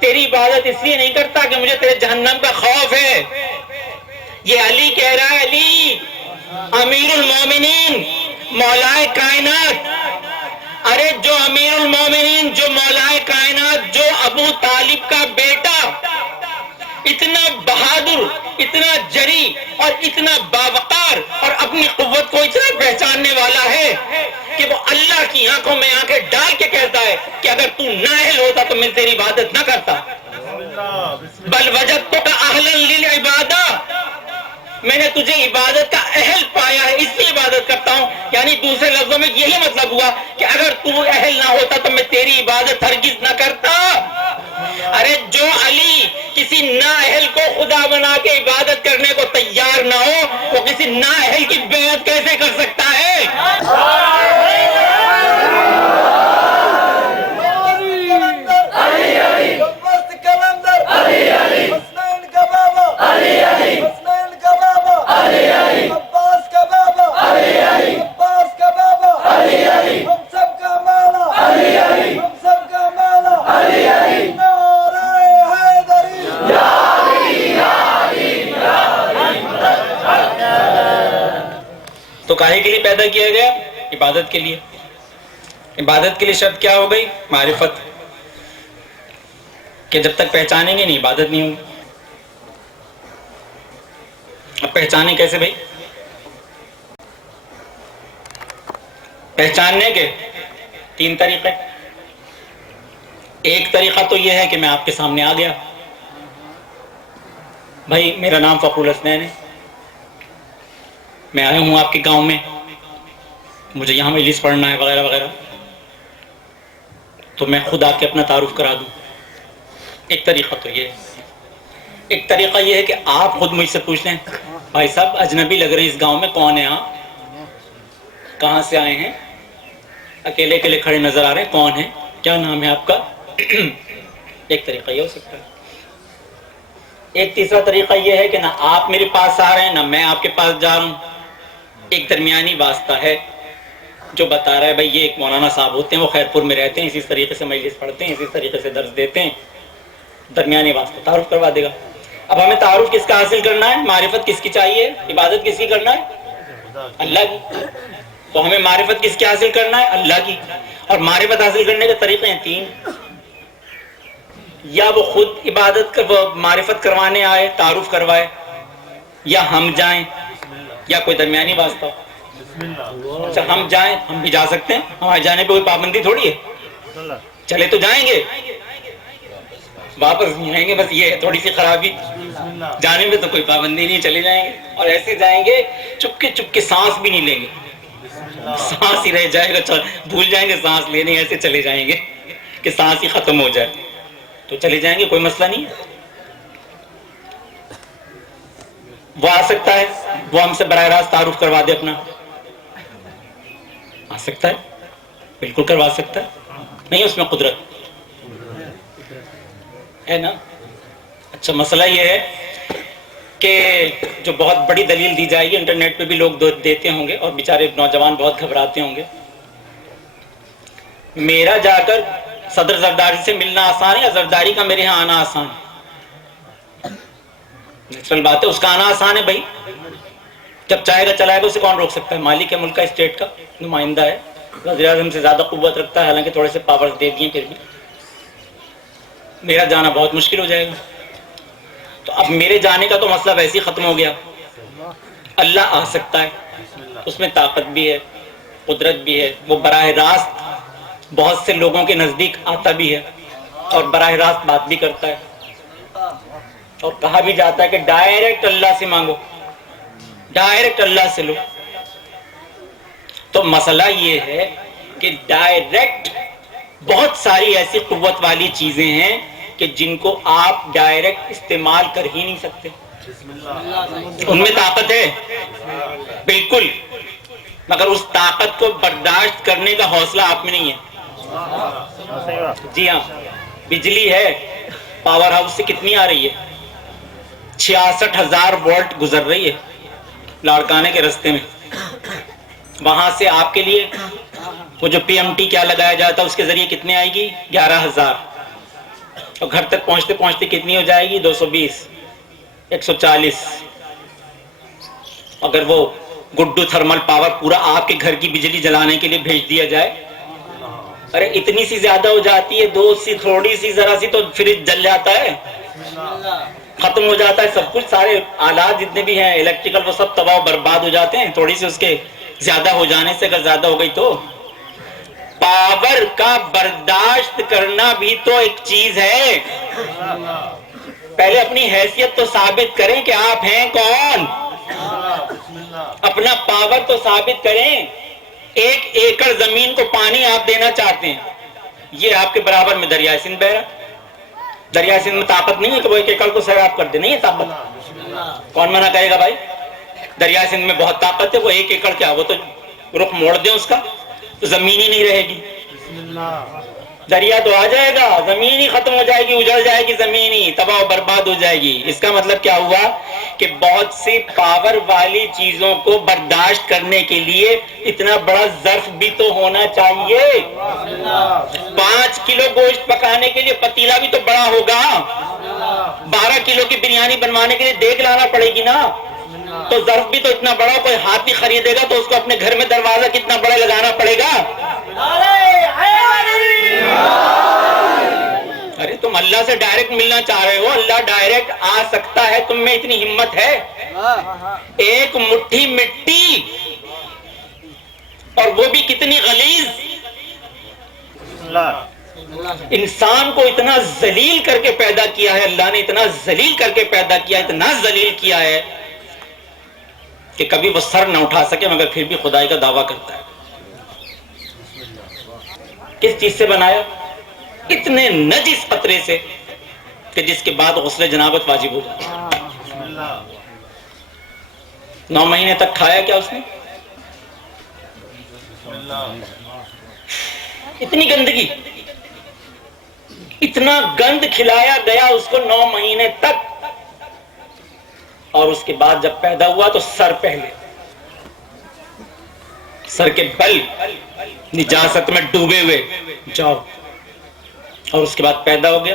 تیری عبادت اس لیے نہیں کرتا کہ مجھے تیرے جہنم کا خوف ہے۔ یہ علی کہہ رہا ہے، علی امیر المومنین، مولائے کائنات، ارے جو امیر المومنین، جو مولائے کائنات، جو ابو طالب کا بیٹا، اتنا بہادر، اتنا جری اور اتنا باوقار اور اپنی قوت کو اتنا پہچاننے والا ہے کہ وہ اللہ کی آنکھوں میں آنکھیں ڈال کے کہتا ہے کہ اگر تو نااہل ہوتا تو میں تیری عبادت نہ کرتا، بل وجدتک اہلا للعبادہ، میں نے تجھے عبادت کا اہل پایا ہے اس لیے عبادت کرتا ہوں۔ یعنی دوسرے لفظوں میں یہی مطلب ہوا کہ اگر تو اہل نہ ہوتا تو میں تیری عبادت ہرگز نہ کرتا۔ ارے جو علی کسی نااہل کو خدا بنا کے عبادت کرنے کو تیار نہ ہو، وہ کسی نااہل کی بیعت کیسے کر سکتا ہے؟ تو کاہے کے لیے پیدا کیا گیا؟ عبادت کے لیے۔ عبادت کے لیے شرط کیا ہو گئی؟ معرفت، کہ جب تک پہچانیں گے نہیں عبادت نہیں ہوگی۔ اب پہچانے کیسے بھائی؟ پہچاننے کے 3 طریقے۔ ایک طریقہ تو یہ ہے کہ میں آپ کے سامنے آ گیا، بھائی میرا نام فخر الحسنین ہے، میں آیا ہوں آپ کے گاؤں میں، مجھے یہاں مجلس پڑھنا ہے وغیرہ وغیرہ، تو میں خود آ کے اپنا تعارف کرا دوں۔ ایک طریقہ تو یہ ہے۔ ایک طریقہ یہ ہے کہ آپ خود مجھ سے پوچھ لیں، بھائی صاحب اجنبی لگ رہے ہیں اس گاؤں میں، کون ہیں آپ، کہاں سے آئے ہیں، اکیلے اکیلے کھڑے نظر آ رہے ہیں، کون ہیں، کیا نام ہے آپ کا؟ ایک طریقہ یہ ہو سکتا ہے۔ ایک تیسرا طریقہ یہ ہے کہ نہ آپ میرے پاس آ رہے ہیں نہ میں آپ کے پاس جا رہا ہوں، ایک درمیانی واسطہ ہے جو بتا رہا ہے بھائی یہ ایک مولانا صاحب ہوتے ہیں، وہ خیرپور میں رہتے ہیں، اسی طریقے سے مجلس پڑھتے ہیں، اسی طریقے سے درس دیتے ہیں، درمیانی واسطہ تعارف کروا دے گا۔ اب ہمیں تعارف کس کا حاصل کرنا ہے؟ معرفت کس کی چاہیے؟ عبادت کس کی کرنا ہے؟ اللہ کی۔ تو ہمیں معرفت کس کی حاصل کرنا ہے؟ اللہ کی۔ اور معرفت حاصل کرنے کے طریقے ہیں 3، یا وہ خود عبادت معرفت کروانے آئے، تعارف کروائے، یا ہم جائیں، یا کوئی درمیانی واسطہ ہو۔ اچھا ہم جائیں، ہم بھی جا سکتے ہیں، ہمارے جانے پہ کوئی پابندی تھوڑی ہے، چلے تو جائیں گے، واپس نہیں آئیں گے، بس یہ تھوڑی سی خرابی، جانے میں تو کوئی پابندی نہیں، چلے جائیں گے، اور ایسے جائیں گے چپکے چپکے، سانس بھی نہیں لیں گے، سانس ہی رہ جائے گا، بھول جائیں گے سانس لینے، ایسے چلے جائیں گے کہ سانس ہی ختم ہو جائے، تو چلے جائیں گے، کوئی مسئلہ نہیں ہے۔ وہ آ سکتا ہے، وہ ہم سے براہ راست تعارف کروا دے اپنا، آ سکتا ہے، بالکل کروا سکتا ہے، نہیں اس میں قدرت ہے نا۔ اچھا مسئلہ یہ ہے کہ جو بہت بڑی دلیل دی جائے گی، انٹرنیٹ پہ بھی لوگ دیتے ہوں گے اور بیچارے نوجوان بہت گھبراتے ہوں گے. میرا جا کر صدر زرداری سے ملنا آسان ہے یا زرداری کا میرے یہاں آنا آسان ہے؟ نیچرل بات ہے، اس کا آنا آسان ہے بھائی. جب چاہے گا چلائے گا، اسے کون روک سکتا ہے؟ مالک ہے ملک کا، اسٹیٹ کا نمائندہ ہے، وزیر اعظم سے زیادہ قوت رکھتا ہے، حالانکہ تھوڑے سے پاورز دے دیے پھر بھی. میرا جانا بہت مشکل ہو جائے گا. تو اب میرے جانے کا تو مسئلہ ویسے ہی ختم ہو گیا. اللہ آ سکتا ہے، اس میں طاقت بھی ہے، قدرت بھی ہے. وہ براہ راست بہت سے لوگوں کے نزدیک آتا بھی ہے اور براہ راست بات بھی کرتا ہے. اور کہا بھی جاتا ہے کہ ڈائریکٹ اللہ سے مانگو، ڈائریکٹ اللہ سے لو. تو مسئلہ یہ ہے کہ ڈائریکٹ بہت ساری ایسی قوت والی چیزیں ہیں کہ جن کو آپ ڈائریکٹ استعمال کر ہی نہیں سکتے. ان میں طاقت ہے بالکل، مگر اس طاقت کو برداشت کرنے کا حوصلہ آپ میں نہیں ہے. جی ہاں، بجلی ہے، پاور ہاؤس سے کتنی آ رہی ہے؟ 66,000 وولٹ گزر رہی ہے لاڑکانے کے رستے میں. وہاں سے آپ کے لیے وہ جو پی ایم ٹی کیا لگایا جاتا ہے، اس کے ذریعے کتنے آئے گی؟ 11,000. اور گھر تک پہنچتے پہنچتے کتنی ہو جائے گی؟ 220، 140. اگر وہ گڈو تھرمل پاور پورا آپ کے گھر کی بجلی جلانے کے لیے بھیج دیا جائے، ارے اتنی سی زیادہ ہو جاتی ہے، دو سی تھوڑی سی ذرا سی تو فریج جل جاتا ہے، ختم ہو جاتا ہے سب کچھ. سارے آلات جتنے بھی ہیں الیکٹریکل وہ سب تباہ و برباد ہو جاتے ہیں تھوڑی سی اس کے زیادہ ہو جانے سے. اگر زیادہ ہو گئی تو پاور کا برداشت کرنا بھی تو ایک چیز ہے. پہلے اپنی حیثیت تو ثابت کریں کہ آپ ہیں کون، اپنا پاور تو ثابت کریں. 1 ایکڑ زمین کو پانی آپ دینا چاہتے ہیں، یہ آپ کے برابر میں دریائے سندھ بہ رہا. دریائے سندھ میں طاقت نہیں ہے کہ وہ 1 ایکڑ کو سیراب کر دے، نہیں ہے طاقت. کون منع کرے گا بھائی؟ دریائے سندھ میں بہت طاقت ہے. وہ 1 ایکڑ کیا، وہ تو رخ موڑ دیں اس کا تو زمین ہی نہیں رہے گی. دریا تو آ جائے گا، زمین ہی ختم ہو جائے گی، اجڑ جائے گی زمین ہی، تباہ و برباد ہو جائے گی. اس کا مطلب کیا ہوا کہ بہت سی پاور والی چیزوں کو برداشت کرنے کے لیے اتنا بڑا ظرف بھی تو ہونا چاہیے. 5 کلو گوشت پکانے کے لیے پتیلا بھی تو بڑا ہوگا. 12 کلو کی بریانی بنوانے کے لیے دیگ لانا پڑے گی نا، تو ظرف بھی تو اتنا بڑا. کوئی ہاتھ بھی خریدے گا تو اس کو اپنے گھر میں دروازہ کتنا بڑا لگانا پڑے گا. ارے تم اللہ سے ڈائریکٹ ملنا چاہ رہے ہو، اللہ ڈائریکٹ آ سکتا ہے. تم میں اتنی ہمت ہے؟ ایک مٹھی مٹی، اور وہ بھی کتنی غلیظ. انسان کو اتنا ذلیل کر کے پیدا کیا ہے اللہ نے، اتنا ذلیل کر کے پیدا کیا، اتنا ذلیل کیا ہے کہ کبھی وہ سر نہ اٹھا سکے، مگر پھر بھی خدائی کا دعویٰ کرتا ہے. کس چیز سے بنایا؟ اتنے نجس قطرے سے کہ جس کے بعد غسل جنابت واجب ہو جاتا. 9 مہینے تک کھایا کیا اس نے؟ اتنی گندگی، اتنا گند کھلایا گیا اس کو 9 مہینے تک. اور اس کے بعد جب پیدا ہوا تو سر پہلے، سر کے بل نجاست میں ڈوبے ہوئے جاؤ. اور اس کے بعد پیدا ہو گیا.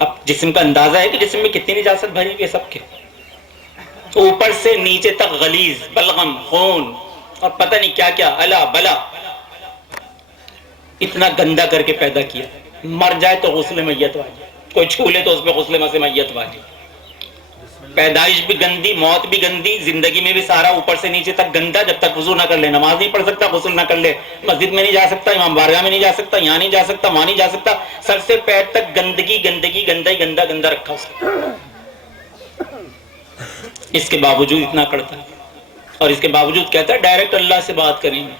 اب جسم کا اندازہ ہے کہ جسم میں کتنی نجاست بھری ہوئی ہے سب کے، اوپر سے نیچے تک غلیظ، بلغم، خون اور پتہ نہیں کیا کیا الا بلا. اتنا گندا کر کے پیدا کیا. مر جائے تو غسل میت واجب، کوئی چھو لے تو اس پہ غسل میت واجب. پیدائش بھی گندی، موت بھی گندی، زندگی میں بھی سارا اوپر سے نیچے تک گندا. جب تک وضو نہ کر لے نماز نہیں پڑھ سکتا، غسل نہ کر لے مسجد میں نہیں جا سکتا، امام بارگاہ میں نہیں جا سکتا، یہاں نہیں جا سکتا، وہاں نہیں جا سکتا. سر سے پیر تک گندگی گندگی، گندا ہی گندا گندا رکھا اس نے. اس کے باوجود اتنا کرتا ہے، اور اس کے باوجود کہتا ہے ڈائریکٹ اللہ سے بات کریں گے،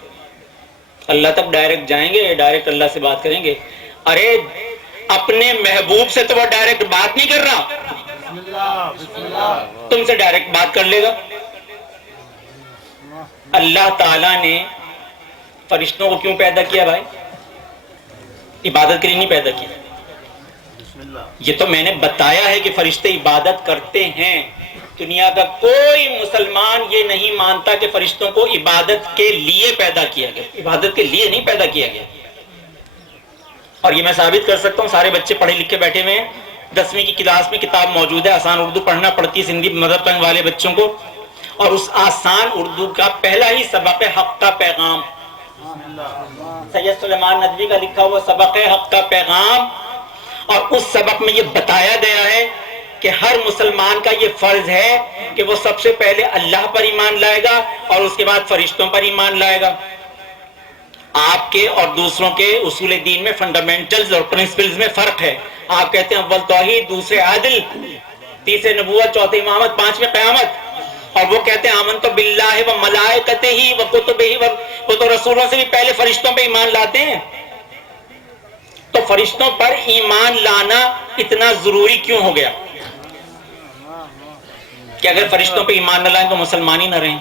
اللہ تک ڈائریکٹ جائیں گے، ڈائریکٹ اللہ سے بات کریں گے. ارے اپنے محبوب سے تو وہ ڈائریکٹ بات نہیں کر رہا، تم سے ڈائریکٹ بات کر لے گا. اللہ تعالیٰ نے فرشتوں کو کیوں پیدا کیا بھائی؟ عبادت کے لیے نہیں پیدا کیا. یہ تو میں نے بتایا ہے کہ فرشتے عبادت کرتے ہیں. دنیا کا کوئی مسلمان یہ نہیں مانتا کہ فرشتوں کو عبادت کے لیے پیدا کیا گیا. عبادت کے لیے نہیں پیدا کیا گیا. اور یہ میں ثابت کر سکتا ہوں. سارے بچے پڑھے لکھے بیٹھے ہوئے ہیں. 10ویں کی کلاس میں کتاب موجود ہے, آسان اردو پڑھنا پڑتی ہے سندھی مدر ٹنگ والے بچوں کو. اور اس آسان اردو کا پہلا ہی سبق حق کا پیغام, سید سلیمان ندوی کا لکھا ہوا سبق حق کا پیغام. اور اس سبق میں یہ بتایا گیا ہے کہ ہر مسلمان کا یہ فرض ہے کہ وہ سب سے پہلے اللہ پر ایمان لائے گا اور اس کے بعد فرشتوں پر ایمان لائے گا. آپ کے اور دوسروں کے اصول دین میں فنڈامنٹلز اور پرنسپلز میں فرق ہے. آپ کہتے ہیں اول توحید, دوسرے عدل, تیسرے نبوت, چوتھے امامت, پانچویں قیامت. اور وہ کہتے ہیں آمنت باللہ و ملائکتہ و کتبہ, وہ تو رسولوں سے بھی پہلے فرشتوں پہ ایمان لاتے ہیں. تو فرشتوں پر ایمان لانا اتنا ضروری کیوں ہو گیا کہ اگر فرشتوں پہ ایمان نہ لائیں تو مسلمان ہی نہ رہیں؟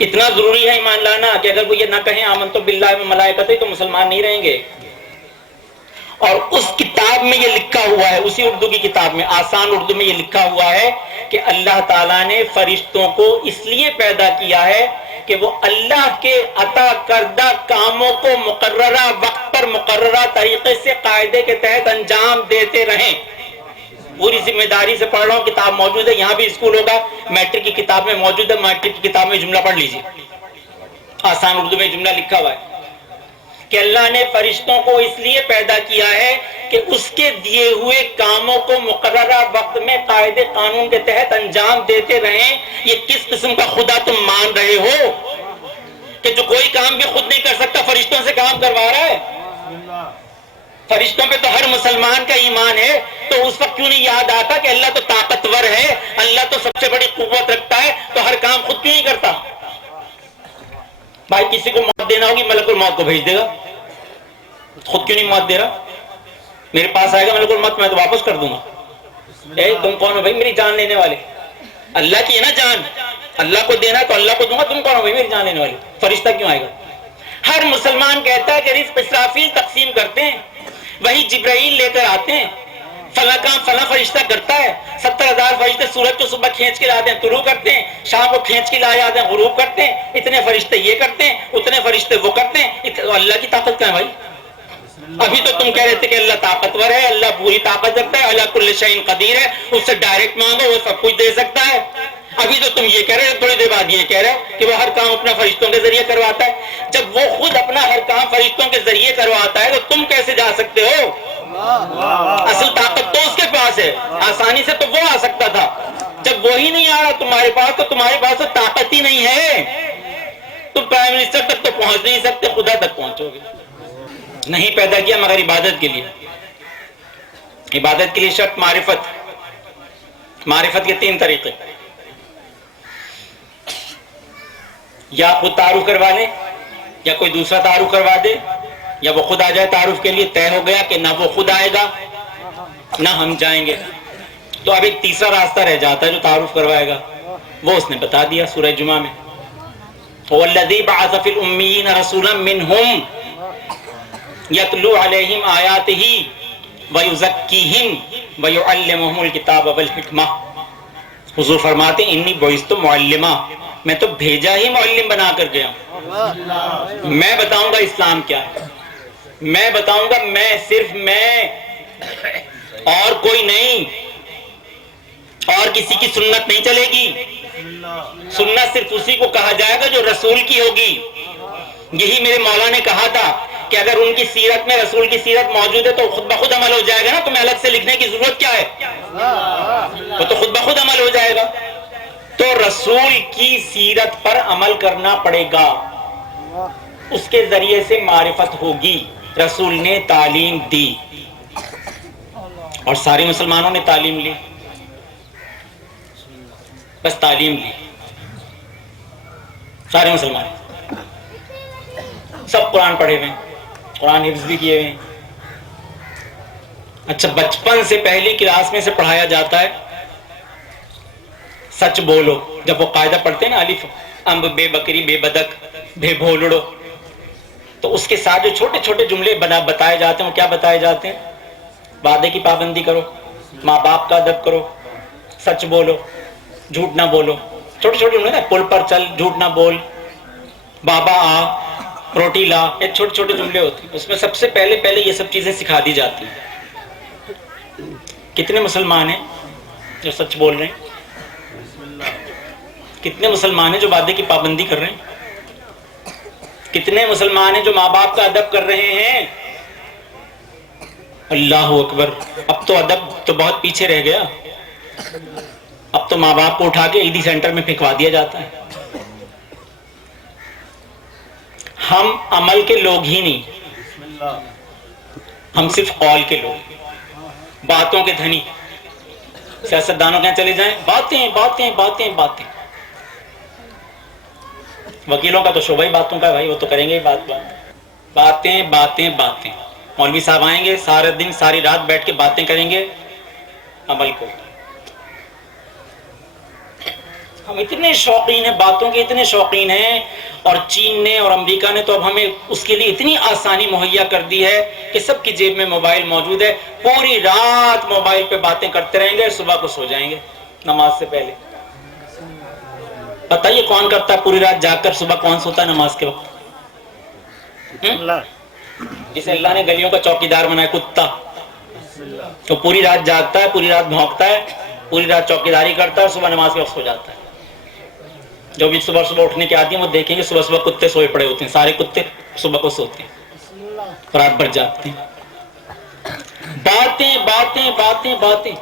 اتنا ضروری ہے ایمان لانا کہ اگر وہ یہ نہ کہیں آمنت باللہ و ملائکتہ تو مسلمان نہیں رہیں گے. اور اس کتاب میں یہ لکھا ہوا ہے, اسی اردو کی کتاب میں, آسان اردو میں یہ لکھا ہوا ہے کہ اللہ تعالیٰ نے فرشتوں کو اس لیے پیدا کیا ہے کہ وہ اللہ کے عطا کردہ کاموں کو مقررہ وقت پر مقررہ طریقے سے قاعدے کے تحت انجام دیتے رہیں. پوری ذمہ داری سے پڑھ رہا ہوں, کتاب موجود ہے, یہاں بھی اسکول ہوگا, میٹرک کی کتاب میں موجود ہے. میٹرک کی کتاب میں جملہ پڑھ لیجیے, آسان اردو میں جملہ لکھا ہوا ہے کہ اللہ نے فرشتوں کو اس لیے پیدا کیا ہے کہ اس کے دیے ہوئے کاموں کو مقررہ وقت میں قاعدے قانون کے تحت انجام دیتے رہیں. یہ کس قسم کا خدا تم مان رہے ہو کہ جو کوئی کام بھی خود نہیں کر سکتا فرشتوں سے کام کروا رہا ہے؟ فرشتوں پہ تو ہر مسلمان کا ایمان ہے. تو اس وقت کیوں نہیں یاد آتا کہ اللہ تو طاقتور ہے, اللہ تو سب سے بڑی قوت رکھتا ہے, تو ہر کام خود کیوں نہیں کرتا؟ بھائی کسی کو موت دینا ہوگی ملک الموت کو بھیج دے گا, خود کیوں نہیں موت دے رہا؟ میرے پاس آئے گا ملک الموت, میں تو واپس کر دوں گا. اے تم کون ہو بھائی میری جان لینے والے؟ اللہ کی ہے نا جان, اللہ کو دینا تو اللہ کو دوں گا. تم کون ہو بھائی میری جان لینے والے؟ فرشتہ کیوں آئے گا؟ ہر مسلمان کہتا ہے کہ رزق اسرافیل تقسیم کرتے ہیں, وہی جبرائیل لے کر آتے ہیں, فلاں کام فلاں فرشتہ کرتا ہے. 70,000 فرشتے سورج کو صبح کھینچ کے لاتے ہیں, طلوع کرتے ہیں, شام کو کھینچ کے لائے آتے ہیں, غروب کرتے ہیں. اتنے فرشتے یہ کرتے ہیں, اتنے فرشتے وہ کرتے ہیں. اللہ کی طاقت کہاں ہے بھائی؟ ابھی تو تم کہہ رہے تھے کہ اللہ طاقتور ہے, اللہ پوری طاقت رکھتا ہے, اللہ کل شیء قدیر ہے, اس سے ڈائریکٹ مانگو وہ سب کچھ دے سکتا ہے. ابھی تو تم یہ کہہ رہے ہو, تھوڑی دیر بعد یہ کہہ رہے ہو کہ وہ ہر کام اپنا فرشتوں کے ذریعے کرواتا ہے. جب وہ خود اپنا ہر کام فرشتوں کے ذریعے کرواتا ہے تو تم کیسے جا سکتے ہو؟ اصل طاقت تو اس کے پاس ہے, آسانی سے تو وہ آ سکتا تھا. جب وہی نہیں آ رہا تمہارے پاس تو تمہارے پاس تو طاقت ہی نہیں ہے. تم پرائم منسٹر تک تو پہنچ نہیں سکتے, خدا تک پہنچو گے. نہیں پیدا کیا مگر عبادت کے لیے. عبادت کے لیے شرط معرفت. معرفت کے 3 طریقے, یا خود تعارف کروا لے, یا کوئی دوسرا تعارف کروا دے, یا وہ خود آ جائے تعارف کے لیے. طے ہو گیا کہ نہ وہ خود آئے گا نہ ہم جائیں گے, تو اب ایک تیسرا راستہ رہ جاتا ہے جو تعارف کروائے گا. وہ اس نے بتا دیا سورہ جمعہ میں, وَالَّذِي بَعَثَ فِي الْأُمِّيِّينَ رَسُولًا مِّنْهُمْ يَتْلُو عَلَيْهِمْ آيَاتِهِ وَيُزَكِّيهِمْ وَيُعَلِّمُهُمُ الْكِتَابَ وَالْحِكْمَةَ. حضور فرماتے ہیں انی بعثت معلما, میں تو بھیجا ہی معلم بنا کر گیا ہوں. میں بتاؤں گا اسلام کیا ہے, میں بتاؤں گا, میں صرف میں اور کوئی نہیں. اور کسی کی سنت نہیں چلے گی. سنت صرف اسی کو کہا جائے گا جو رسول کی ہوگی. یہی میرے مولا نے کہا تھا کہ اگر ان کی سیرت میں رسول کی سیرت موجود ہے تو خود بخود عمل ہو جائے گا نا, تمہیں الگ سے لکھنے کی ضرورت کیا ہے, وہ تو خود بخود عمل ہو جائے گا. تو رسول کی سیرت پر عمل کرنا پڑے گا, اس کے ذریعے سے معرفت ہوگی. رسول نے تعلیم دی اور سارے مسلمانوں نے تعلیم لی, بس تعلیم لی سارے مسلمان. سب قرآن پڑھے ہوئے, قرآن حفظ بھی کیے ہوئے. اچھا, بچپن سے پہلی کلاس میں سے پڑھایا جاتا ہے سچ بولو. جب وہ قاعدہ پڑھتے ہیں نا, الف امب بے بکری بے بدک بے بھولڑو, تو اس کے ساتھ جو چھوٹے چھوٹے جملے بتائے جاتے ہیں وہ کیا بتائے جاتے ہیں؟ وعدے کی پابندی کرو، ماں باپ کا ادب کرو، سچ بولو، جھوٹ نہ بولو. چھوٹی چھوٹی جملے نا، پل پر چل، جھوٹ نہ بول، بابا آ، روٹی لا، یہ چھوٹے چھوٹے جملے ہوتے ہیں. اس میں سب سے پہلے یہ سب چیزیں سکھا دی جاتی ہیں. کتنے مسلمان ہیں جو سچ بول رہے ہیں؟ کتنے مسلمان ہیں جو وعدے کی پابندی کر رہے ہیں؟ کتنے مسلمان ہیں جو ماں باپ کا ادب کر رہے ہیں؟ اللہ اکبر. اب تو ادب تو بہت پیچھے رہ گیا. اب تو ماں باپ کو اٹھا کے عیدی سینٹر میں پھینکوا دیا جاتا ہے. ہم عمل کے لوگ ہی نہیں، ہم صرف قول کے لوگ، باتوں کے دھنی. سیاستدانوں کہاں چلے جائیں، باتیں باتیں باتیں باتیں. وکیلوں کا تو شعبہ ہی باتوں کا ہے بھائی، وہ تو کریں گے ہی باتیں باتیں باتیں. مولوی صاحب آئیں گے، سارے دن ساری رات بیٹھ کے باتیں کریں گے. عمل کو ہم اتنے شوقین ہیں، باتوں کے اتنے شوقین ہیں. اور چین نے اور امریکہ نے تو اب ہمیں اس کے لیے اتنی آسانی مہیا کر دی ہے کہ سب کی جیب میں موبائل موجود ہے. پوری رات موبائل پہ باتیں کرتے رہیں گے، صبح کو سو جائیں گے نماز سے پہلے. بتائیے کون کرتا ہے پوری رات جاگ کر صبح کون سوتا ہے نماز کے وقت؟ جسے اللہ نے گلیوں کا چوکیدار بنایا، کتا، تو پوری رات جاگتا ہے، پوری رات بھونکتا ہے، پوری رات چوکیداری کرتا ہے، اور صبح نماز کے وقت سو جاتا ہے. جو بھی صبح اٹھنے کے عادی ہیں وہ دیکھیں گے صبح کتے سوئے پڑے ہوتے ہیں. سارے کتے صبح کو سوتے ہیں، رات بھر جاگتے ہیں. باتیں باتیں باتیں باتیں.